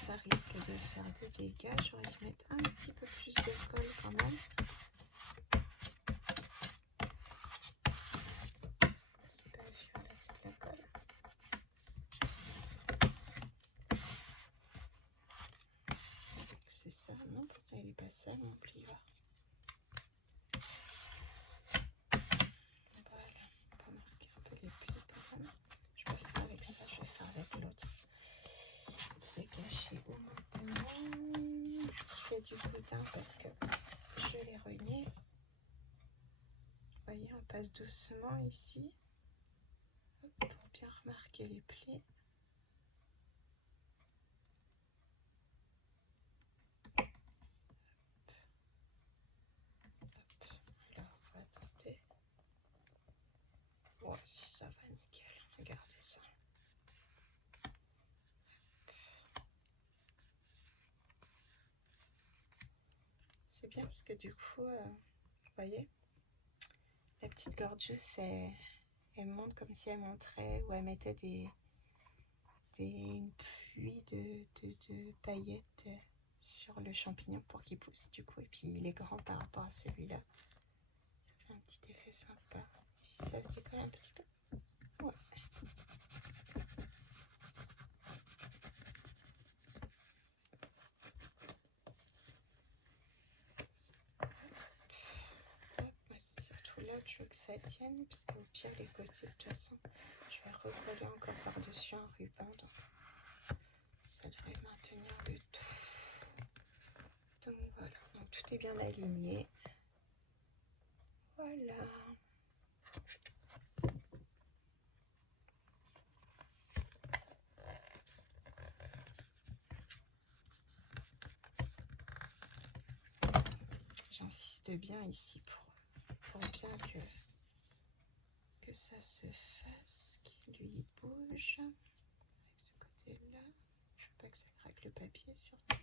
ça risque de faire des dégâts. J'aurais dû mettre un petit peu plus de colle quand même. C'est pas vieux, là c'est de la colle. C'est ça, non? Pourtant il est pas ça mon plieur. Voilà, on peut marquer un peu les plis quand même. Je vais faire avec ça, je vais faire avec l'autre. Je vais cacher où maintenant? Je fais du boudin parce que je l'ai renié. Vous voyez, on passe doucement ici. Hop, pour bien remarquer les plis. Alors, on va tenter. Ouais, si ça va nickel. Regardez ça. C'est bien parce que du coup, vous voyez, la petite gorgeuse, elle monte comme si elle montrait ou elle mettait une pluie de paillettes sur le champignon pour qu'il pousse du coup. Et puis il est grand par rapport à celui-là. Ça fait un petit effet sympa. Ici, ça se décolle un petit peu. Ouais. C'est surtout là que je veux que ça tienne, parce qu'au pire les côtés de toute façon je vais recoller encore par dessus un ruban, donc ça devrait maintenir le tout. Donc voilà, donc tout est bien aligné. Voilà. juste bien ici pour bien que ça se fasse, qu'il lui bouge. Avec ce côté-là, je veux pas que ça craque le papier surtout.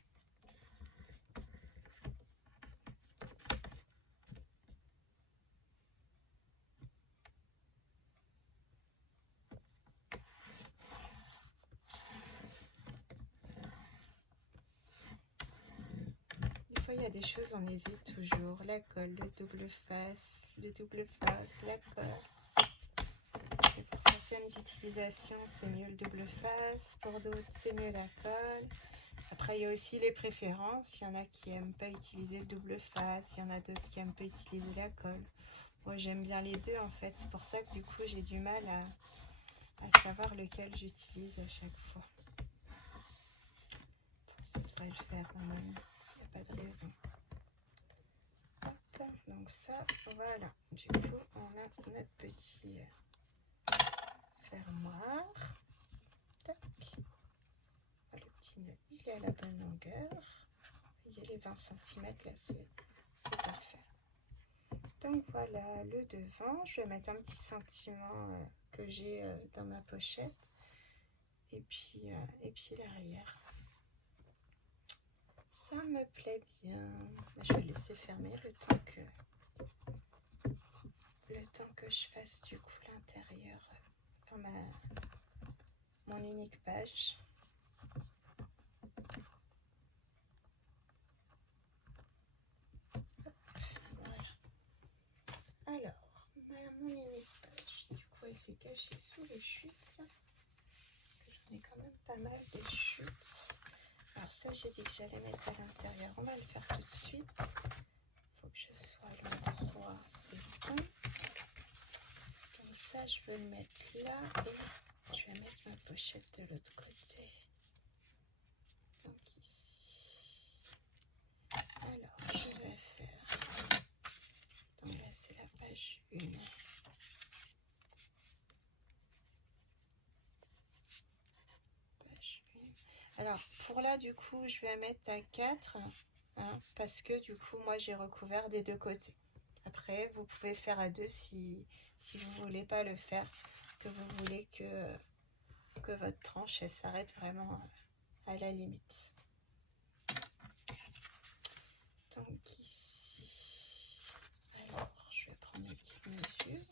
Il y a des choses, on hésite toujours. La colle, le double face, la colle. Et pour certaines utilisations, c'est mieux le double face. Pour d'autres, c'est mieux la colle. Après, il y a aussi les préférences. Il y en a qui n'aiment pas utiliser le double face. Il y en a d'autres qui n'aiment pas utiliser la colle. Moi, j'aime bien les deux, en fait. C'est pour ça que, du coup, j'ai du mal à savoir lequel j'utilise à chaque fois. Ça devrait le faire, normalement. Il n'y a pas de raison. Hop, donc ça, voilà. Du coup, on a notre petit fermoir. Tac. Le petit nœud, il est à la bonne longueur. Il y a les 20 cm là, c'est parfait. Donc voilà le devant. Je vais mettre un petit sentiment que j'ai dans ma pochette. Et puis l'arrière. Ça me plaît bien. Je vais laisser fermer le temps que je fasse du coup l'intérieur. Enfin mon unique page. Voilà. Alors, mon unique page, du coup, elle s'est cachée sous les chutes. J'en ai quand même pas mal de chutes. Alors ça, j'ai dit que j'allais mettre à l'intérieur. On va le faire tout de suite. Il faut que je sois à l'endroit, c'est bon. Donc ça, je vais le mettre là et je vais mettre ma pochette de l'autre côté. Donc ici. Alors, je vais faire... Donc là, c'est la page 1. Alors, pour là, du coup, je vais mettre à 4, hein, parce que, du coup, moi, j'ai recouvert des deux côtés. Après, vous pouvez faire à 2 si vous ne voulez pas le faire, que vous voulez que votre tranche, elle s'arrête vraiment à la limite. Donc, ici, alors, je vais prendre mes petites mesures.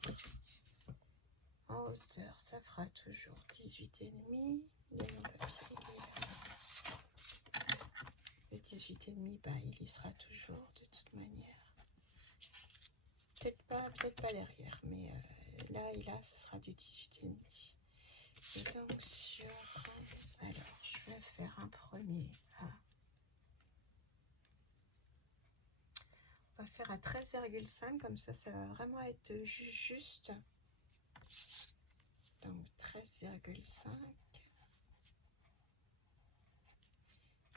En hauteur, ça fera toujours 18,5. Le papier, le 18,5, bah, il y sera toujours de toute manière. Peut-être pas derrière, mais là et là, ce sera du 18,5. Et donc sur... Alors, je vais faire un premier à... On va faire à 13,5, comme ça va vraiment être juste. Donc 13,5.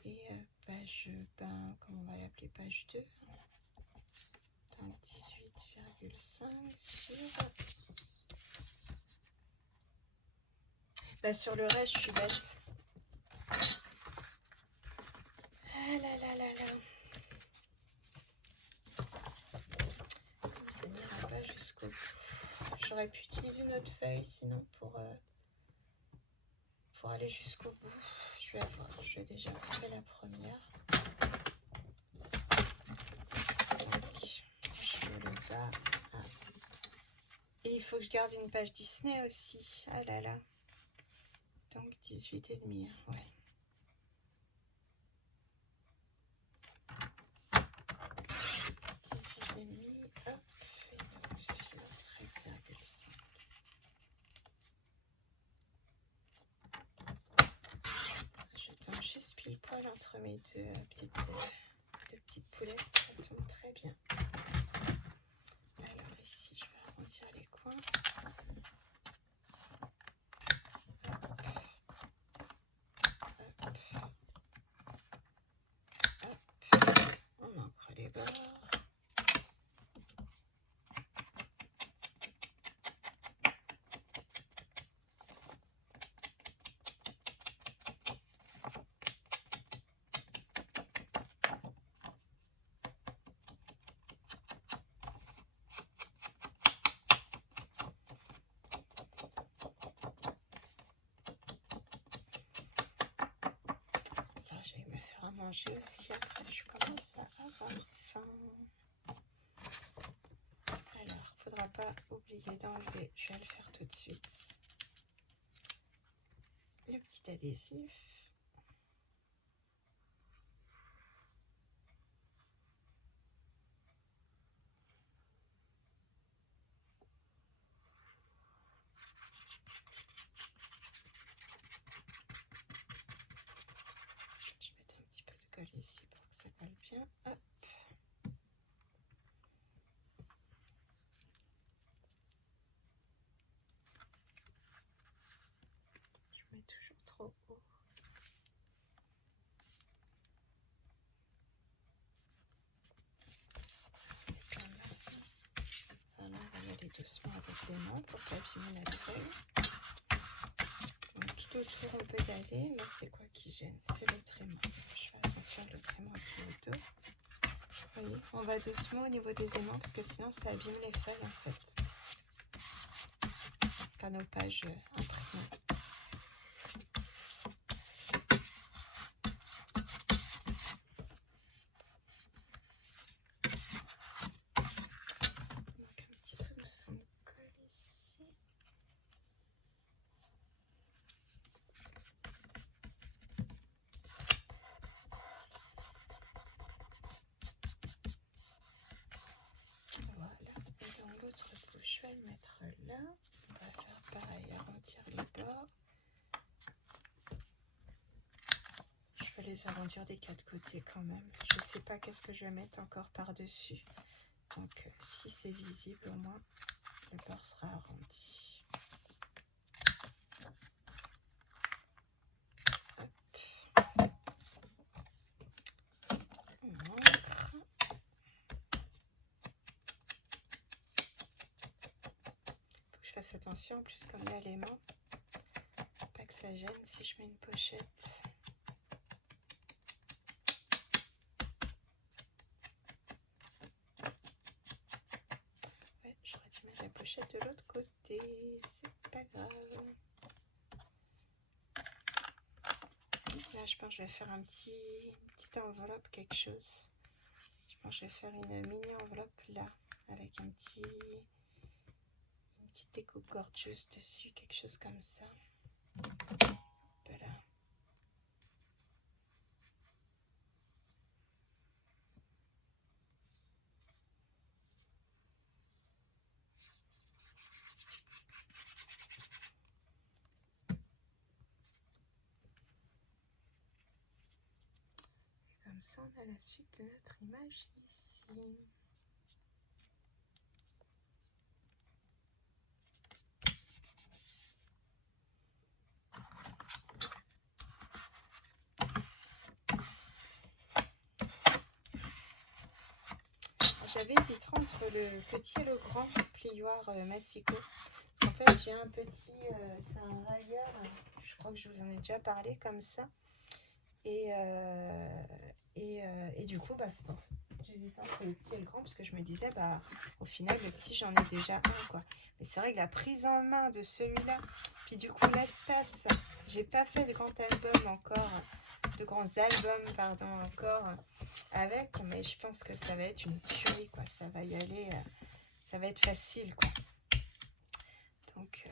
Et page, comment on va l'appeler, page 2. Donc 18,5 sur... sur le reste, je suis bête. Ah là là là là. Ça n'ira pas jusqu'au bout. J'aurais pu utiliser une autre feuille sinon pour aller jusqu'au bout. Je vais voir, je vais déjà faire la première. Donc, je me le bas. Ah. Et il faut que je garde une page Disney aussi. Ah là là. Donc 18,5, ouais. 18,5, hop. Et donc sur 13,5. Je tombe juste pile poil entre mes deux petites poulettes. Ça tombe très bien. Alors ici, je vais arrondir les coins. On encre les bords. à manger aussi. Je commence à avoir faim. Alors, faudra pas oublier d'enlever, je vais le faire tout de suite, le petit adhésif. Je vais mettre un petit peu de colle ici pour que ça colle bien. Hop. Je mets toujours trop haut. Voilà, on va y aller doucement avec les mains pour pas abîmer la feuille. Donc, tout autour on peut y aller, mais c'est quoi qui gêne? C'est le tréma. Je fais attention à le tréma qui est au dos. Vous voyez, on va doucement au niveau des aimants parce que sinon ça abîme les feuilles en fait. Pas nos pages imprimantes. Donc un petit soupçon de colle ici. Voilà, et dans l'autre bouche, je vais le mettre là. On va faire pareil, arrondir les bords. Je vais les arrondir des 4 côtés quand même. Je sais pas qu'est-ce que je vais mettre encore par-dessus. Donc si c'est visible, au moins le bord sera arrondi. Hop. On montre. Faut que je fasse attention, en plus comme il y a les mains, pas que ça gêne si je mets une pochette. Ouais, j'aurais dû mettre la pochette de l'autre côté, c'est pas grave. Là, je pense que je vais faire une petite enveloppe, quelque chose. Je pense que je vais faire une mini enveloppe là, avec une petite découpe gorgeuse dessus, quelque chose comme ça. Voilà. Comme ça, on a la suite de notre image ici. J'avais hésité entre le petit et le grand plioir massicot. En fait, j'ai un petit, c'est un railleur, je crois que je vous en ai déjà parlé comme ça. Et du coup, bah, c'est pour ça. J'hésitais entre le petit et le grand parce que je me disais, bah, au final, le petit, j'en ai déjà un, quoi. Mais c'est vrai que la prise en main de celui-là, puis du coup, l'espace, j'ai pas fait de grands albums encore, encore avec, mais je pense que ça va être une tuerie, quoi. Ça va y aller, ça va être facile, quoi. Donc,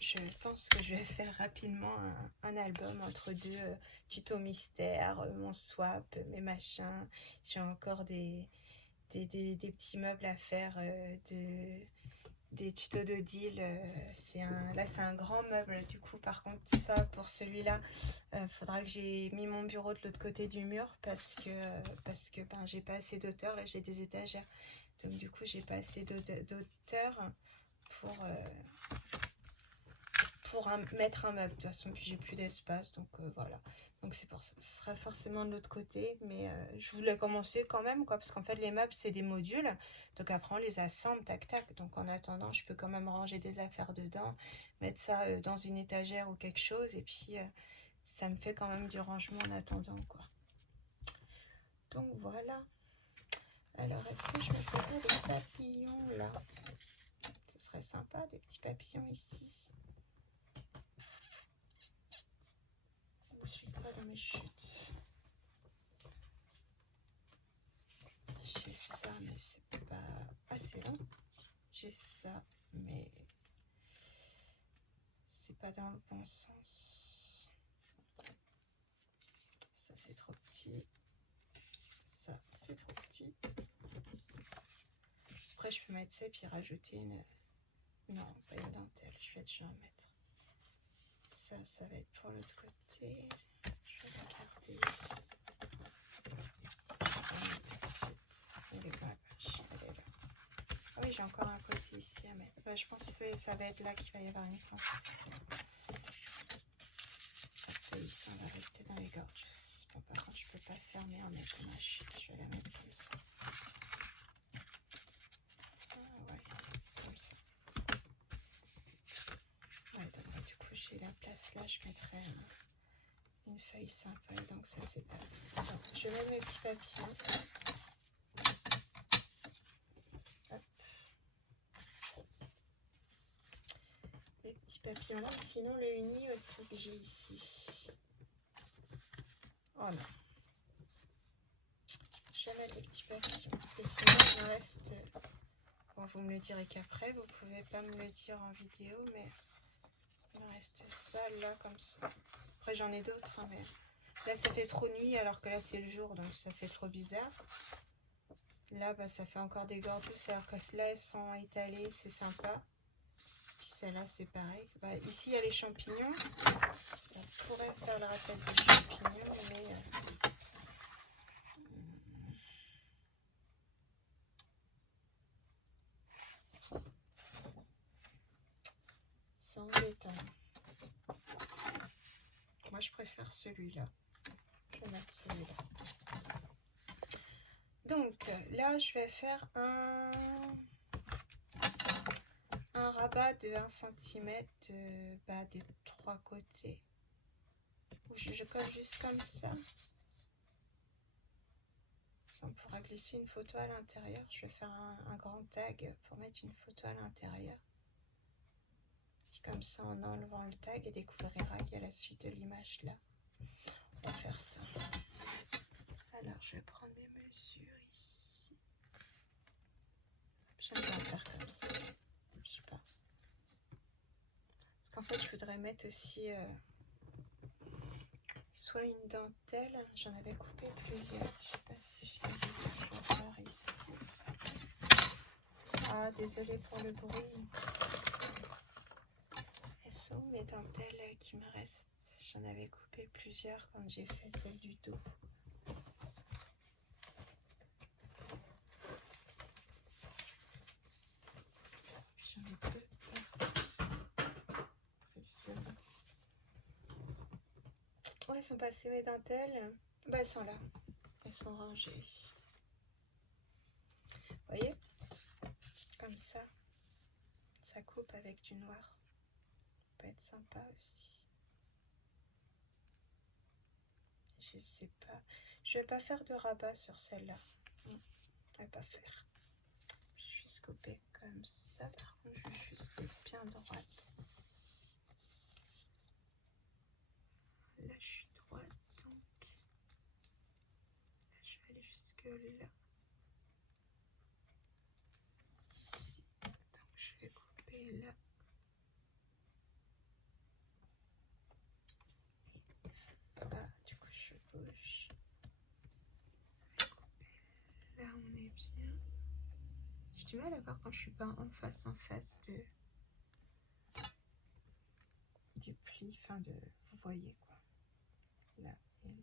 je pense que je vais faire rapidement un album entre deux tutos mystères, mon swap, mes machins. J'ai encore des petits meubles à faire, des tutos d'Odile. Là, c'est un grand meuble. Du coup, par contre, ça, pour celui-là, faudra que j'ai mis mon bureau de l'autre côté du mur parce que ben, j'ai pas assez d'auteur. Là, j'ai des étagères. Donc, du coup, j'ai pas assez d'auteur pour mettre un meuble. De toute façon, puis j'ai plus d'espace, donc voilà. Donc c'est pour ça, ce sera forcément de l'autre côté, mais je voulais commencer quand même, quoi, parce qu'en fait les meubles c'est des modules, donc après on les assemble, tac tac. Donc en attendant, je peux quand même ranger des affaires dedans, mettre ça dans une étagère ou quelque chose, et puis ça me fait quand même du rangement en attendant, quoi. Donc voilà. Alors est-ce que je me ferais des papillons là? Ce serait sympa, des petits papillons ici. Je suis pas dans mes chutes. c'est pas assez long. J'ai ça, mais c'est pas dans le bon sens. Ça c'est trop petit. Ça c'est trop petit. Après je peux mettre ça et puis rajouter une... Non, pas une dentelle, je vais déjà en mettre. Ça va être pour l'autre côté. Je vais la garder ici. Elle est pas vache, elle est là. Ah oui, j'ai encore un côté ici à mettre. Bah, je pense que ça va être là qu'il va y avoir une princesse. Et ici, on va rester dans les gorgeous. Bon, par contre, je peux pas fermer en mettant ma chute. Je vais la mettre comme ça. Ah ouais, comme ça. Ouais, donc bah, du coup, j'ai la place là. Je mettrai une feuille sympa. Et donc, ça, c'est pas... Donc, je mets mes petits papillons. Les petits papillons là, sinon le uni aussi que j'ai ici. Oh non. Je vais mettre les petits papillons parce que sinon il me reste... Bon, vous me le direz qu'après, vous pouvez pas me le dire en vidéo, mais il me reste ça là comme ça. Après j'en ai d'autres, hein, mais là ça fait trop nuit alors que là c'est le jour, donc ça fait trop bizarre. Là bah, ça fait encore des gorgeous alors que là elles sont étalées, c'est sympa. Puis celle-là c'est pareil. Bah, ici il y a les champignons, ça pourrait faire le rappel des champignons, mais c'est embêtant. Moi je préfère celui-là. Je vais mettre celui-là. Donc là je vais faire un rabat de 1 cm des 3 côtés. Où je colle juste comme ça. Ça, on pourra glisser une photo à l'intérieur. Je vais faire un grand tag pour mettre une photo à l'intérieur. Puis comme ça, en enlevant le tag, il découvrira qu'il y a la suite de l'image là. On va faire ça. Alors, je vais prendre mes mesures ici. J'aime bien faire comme ça. Je sais pas. Parce qu'en fait, je voudrais mettre aussi soit une dentelle. J'en avais coupé plusieurs. Je sais pas si je les ai faire ici. Ah, désolée pour le bruit. Elles sont mes dentelles qui me restent. J'en avais coupé plusieurs quand j'ai fait celle du dos. J'en ai deux. Où elles sont passées mes dentelles? Bah, elles sont là. Elles sont rangées ici. Vous voyez? Comme ça. Ça coupe avec du noir. Ça peut être sympa aussi. Je sais pas. Je vais pas faire de rabat sur celle-là. Je vais pas faire. Je vais juste couper comme ça. Par contre, je vais juste bien droite ici. Là, je suis droite, donc là, je vais aller jusque là. Ici, donc je vais couper là. Ah, du coup, je bouge. Là, on est bien. J'ai du mal à voir quand je suis pas en face du pli, enfin de, vous voyez quoi, là et là.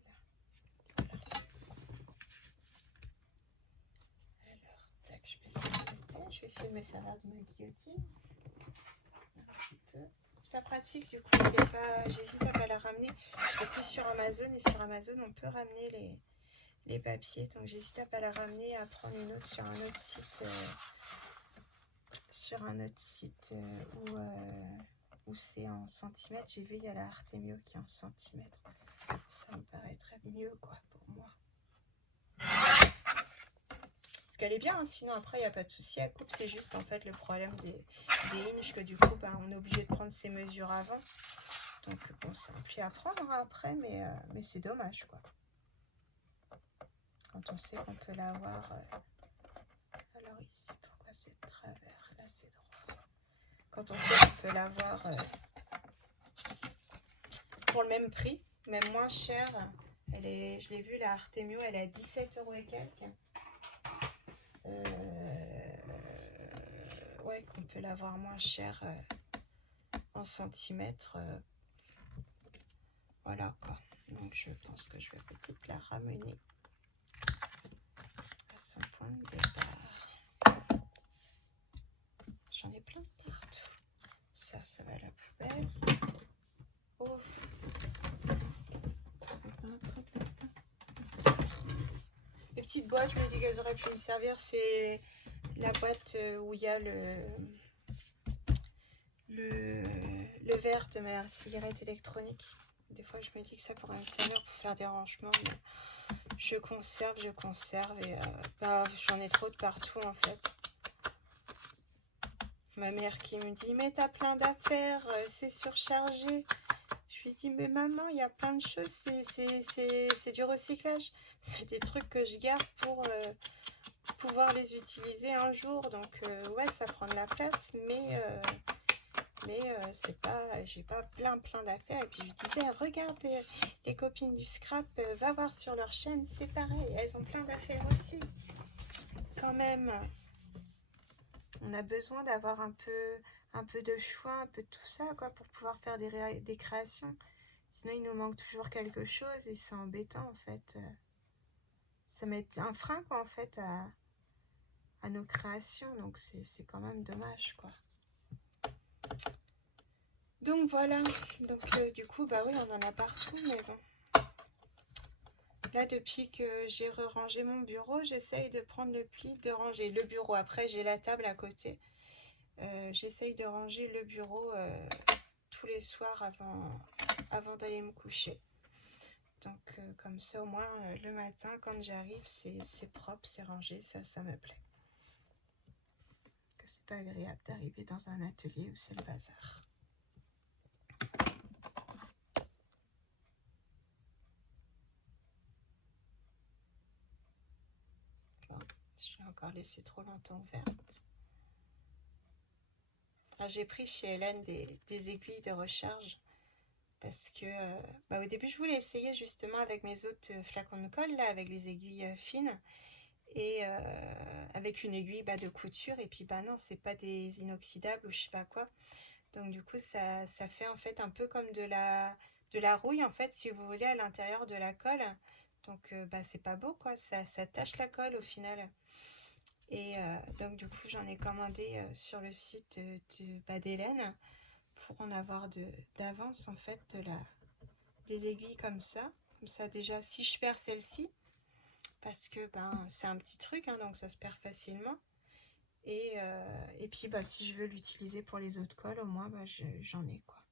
Alors, tac, je vais essayer de me servir de ma guillotine un petit peu. C'est pas pratique du coup, j'hésite à pas la ramener. J'ai pris sur Amazon et sur Amazon on peut ramener les papiers, donc j'hésite à pas la ramener et à prendre une autre sur un autre site, où c'est en centimètres. J'ai vu il y a la Artemio qui est en centimètres. Ça me paraîtrait mieux quoi pour moi. Parce qu'elle est bien, hein, sinon après il n'y a pas de souci, elle coupe. C'est juste en fait le problème des hinges que du coup bah, on est obligé de prendre ses mesures avant. Donc bon, c'est un pli à prendre hein, après, mais c'est dommage quoi. Quand on sait qu'on peut l'avoir ici, pourquoi c'est de travers? Là, c'est droit. Quand on sait qu'on peut l'avoir pour le même prix, même moins cher. Elle est, je l'ai vu, la Artemio, elle est à 17 € et quelques. Ouais, qu'on peut l'avoir moins cher en centimètres. Voilà quoi. Donc je pense que je vais peut-être la ramener à son point de départ. J'en ai plein partout. Ça va à la poubelle. Oh, les petites boîtes, je me dis qu'elles auraient pu me servir. C'est la boîte où il y a le verre de ma cigarette électronique. Des fois, je me dis que ça pourrait me servir pour faire des rangements. Mais je conserve et j'en ai trop de partout en fait. Ma mère qui me dit mais t'as plein d'affaires, c'est surchargé. Je lui dis mais maman, il y a plein de choses, c'est du recyclage. C'est des trucs que je garde pour pouvoir les utiliser un jour. Donc ouais, ça prend de la place, mais c'est pas, j'ai pas plein d'affaires. Et puis je lui disais regarde les copines du scrap, va voir sur leur chaîne, c'est pareil, elles ont plein d'affaires aussi. Quand même, on a besoin d'avoir un peu de choix, un peu de tout ça, quoi, pour pouvoir faire des créations. Sinon, il nous manque toujours quelque chose et c'est embêtant, en fait. Ça met un frein, quoi, en fait, à nos créations. Donc, c'est quand même dommage, quoi. Donc, voilà. Donc, du coup, bah oui, on en a partout, mais bon. Là, depuis que j'ai rangé mon bureau, j'essaye de prendre le pli, de ranger le bureau. Après, j'ai la table à côté. J'essaye de ranger le bureau tous les soirs avant d'aller me coucher. Donc comme ça au moins le matin quand j'arrive c'est propre, c'est rangé, ça me plaît. Que c'est pas agréable d'arriver dans un atelier où c'est le bazar. Bon, je l'ai encore laissé trop longtemps ouverte. J'ai pris chez Hélène des aiguilles de recharge parce que au début je voulais essayer justement avec mes autres flacons de colle là, avec les aiguilles fines et avec une aiguille de couture, et puis non, c'est pas des inoxydables ou je sais pas quoi, donc du coup ça fait en fait un peu comme de la rouille en fait, si vous voulez, à l'intérieur de la colle. Donc c'est pas beau quoi, ça tache la colle au final. Et donc du coup j'en ai commandé sur le site d'Hélène pour en avoir d'avance en fait des aiguilles comme ça. Comme ça déjà, si je perds celle-ci, parce que c'est un petit truc, hein, donc ça se perd facilement. Et puis si je veux l'utiliser pour les autres colles, au moins j'en ai quoi.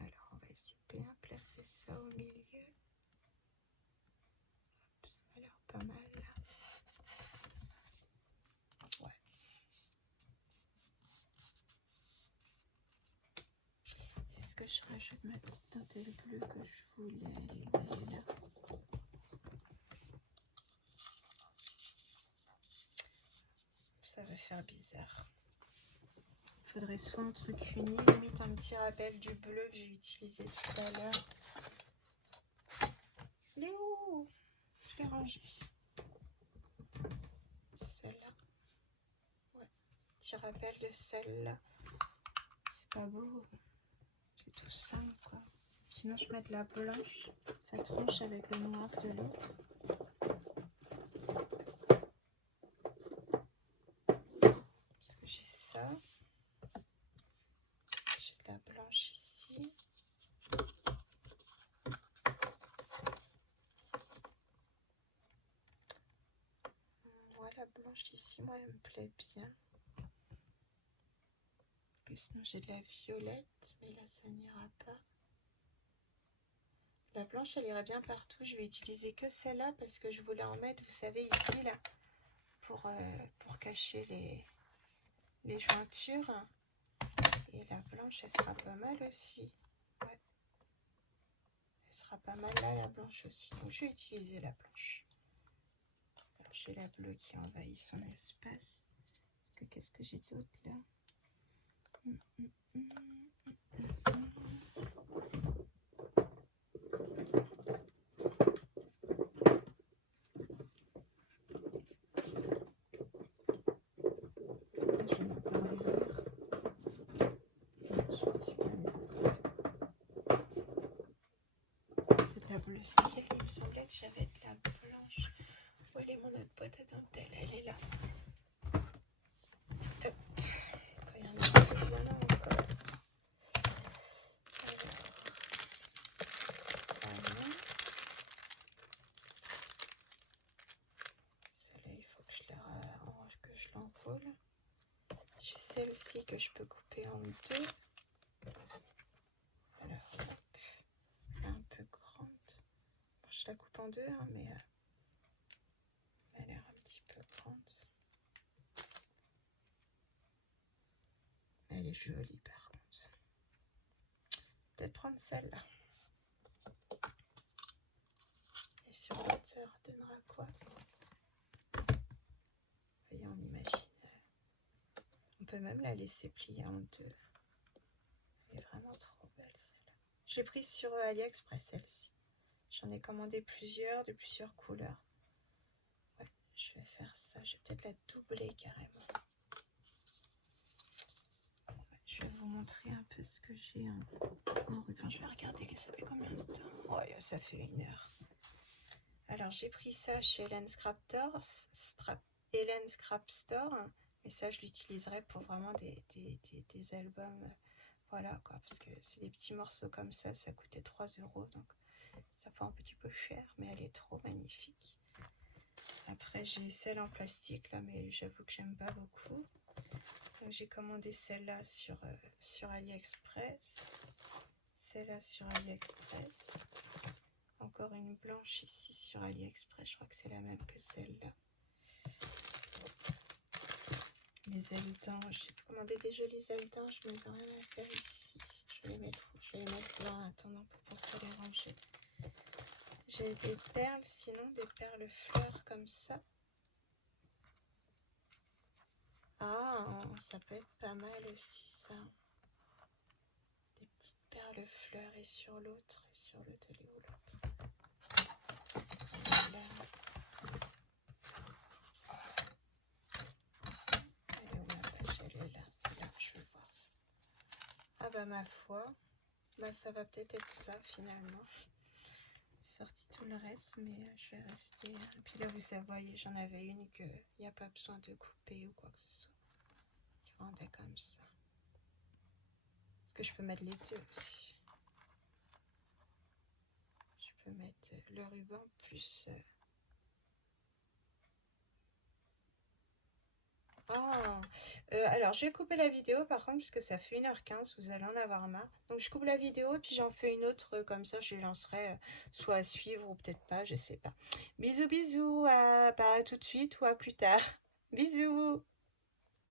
Alors on va essayer de bien placer ça au milieu. Hop, ça m'a l'air pas mal là. Ouais. Est-ce que je rajoute ma petite dentelle bleue que je voulais? Elle est là. Ça va faire bizarre. Il faudrait soit un truc uni, limite un petit rappel du bleu que j'ai utilisé tout à l'heure. Il est où? Je l'ai rangé. Celle-là. Ouais. Petit rappel de celle-là. C'est pas beau. C'est tout simple quoi. Sinon je mets de la blanche. Ça tranche avec le noir de l'autre. Parce que j'ai ça. J'ai de la blanche ici. Moi la blanche ici, moi elle me plaît bien. Que sinon j'ai de la violette, mais là ça n'ira pas. La blanche elle irait bien partout. Je vais utiliser que celle-là parce que je voulais en mettre, vous savez, ici là, pour cacher les jointures. Et la blanche elle sera pas mal aussi. Ouais. Elle sera pas mal là, la blanche aussi. Donc je vais utiliser la blanche. j'ai la bleue qui envahit son espace. Qu'est-ce que j'ai d'autre là? La bleu ciel, il me semblait que j'avais de la blanche. Où elle est mon autre boîte à dentelle? Elle est là. Hop. Quand il y en a un peu, il y en a encore. Alors, celle-là, il faut que je l'envole. J'ai celle-ci que je peux couper en deux. Alors, hop. Elle est un peu grande. Bon, je la coupe en deux, hein, mais elle a l'air un petit peu grande. Elle est jolie par contre. Peut-être prendre celle-là. Et sur l'autre, ça redonnera quoi? Voyez, on imagine. On peut même la laisser plier en deux. Elle est vraiment trop belle celle-là. Je l'ai prise sur AliExpress celle-ci. J'en ai commandé plusieurs de plusieurs couleurs. Ouais, je vais faire ça. Je vais peut-être la doubler carrément. Ouais, je vais vous montrer un peu ce que j'ai en ruban. Je vais regarder, ça fait combien de temps? Ouais, ça fait 1 heure. Alors j'ai pris ça chez Helen Scrap Store, mais ça je l'utiliserai pour vraiment des albums, voilà quoi, parce que c'est des petits morceaux comme ça coûtait 3 €, donc ça fait un petit peu cher, mais elle est trop magnifique. Après j'ai celle en plastique là, mais j'avoue que j'aime pas beaucoup, donc j'ai commandé celle-là sur AliExpress, celle-là sur AliExpress. Encore une blanche ici sur AliExpress, je crois que c'est la même que celle-là. Les ailes d'ange, j'ai commandé des jolies ailes d'ange, mais ils n'ont rien à faire ici. Je vais les mettre où? Je vais les mettre là en attendant pour penser à les ranger. J'ai des perles, sinon des perles fleurs comme ça. Ah, ça peut être pas mal aussi ça. Des petites perles fleurs et sur l'autre, elle est où l'autre? Là. Elle est où la page? Elle est là, c'est là, je vais voir ça. Ah bah ma foi, bah ça va peut-être être ça finalement. Sorti tout le reste, mais je vais rester. Et puis là, vous voyez, j'en avais une que il n'y a pas besoin de couper ou quoi que ce soit. Qui rendait comme ça. Parce que je peux mettre les deux aussi. Je peux mettre le ruban plus. Alors je vais couper la vidéo par contre, puisque ça fait 1h15, vous allez en avoir marre. Donc je coupe la vidéo, puis j'en fais une autre comme ça, je les lancerai soit à suivre ou peut-être pas, je sais pas. Bisous, bisous, à tout de suite ou à plus tard. Bisous.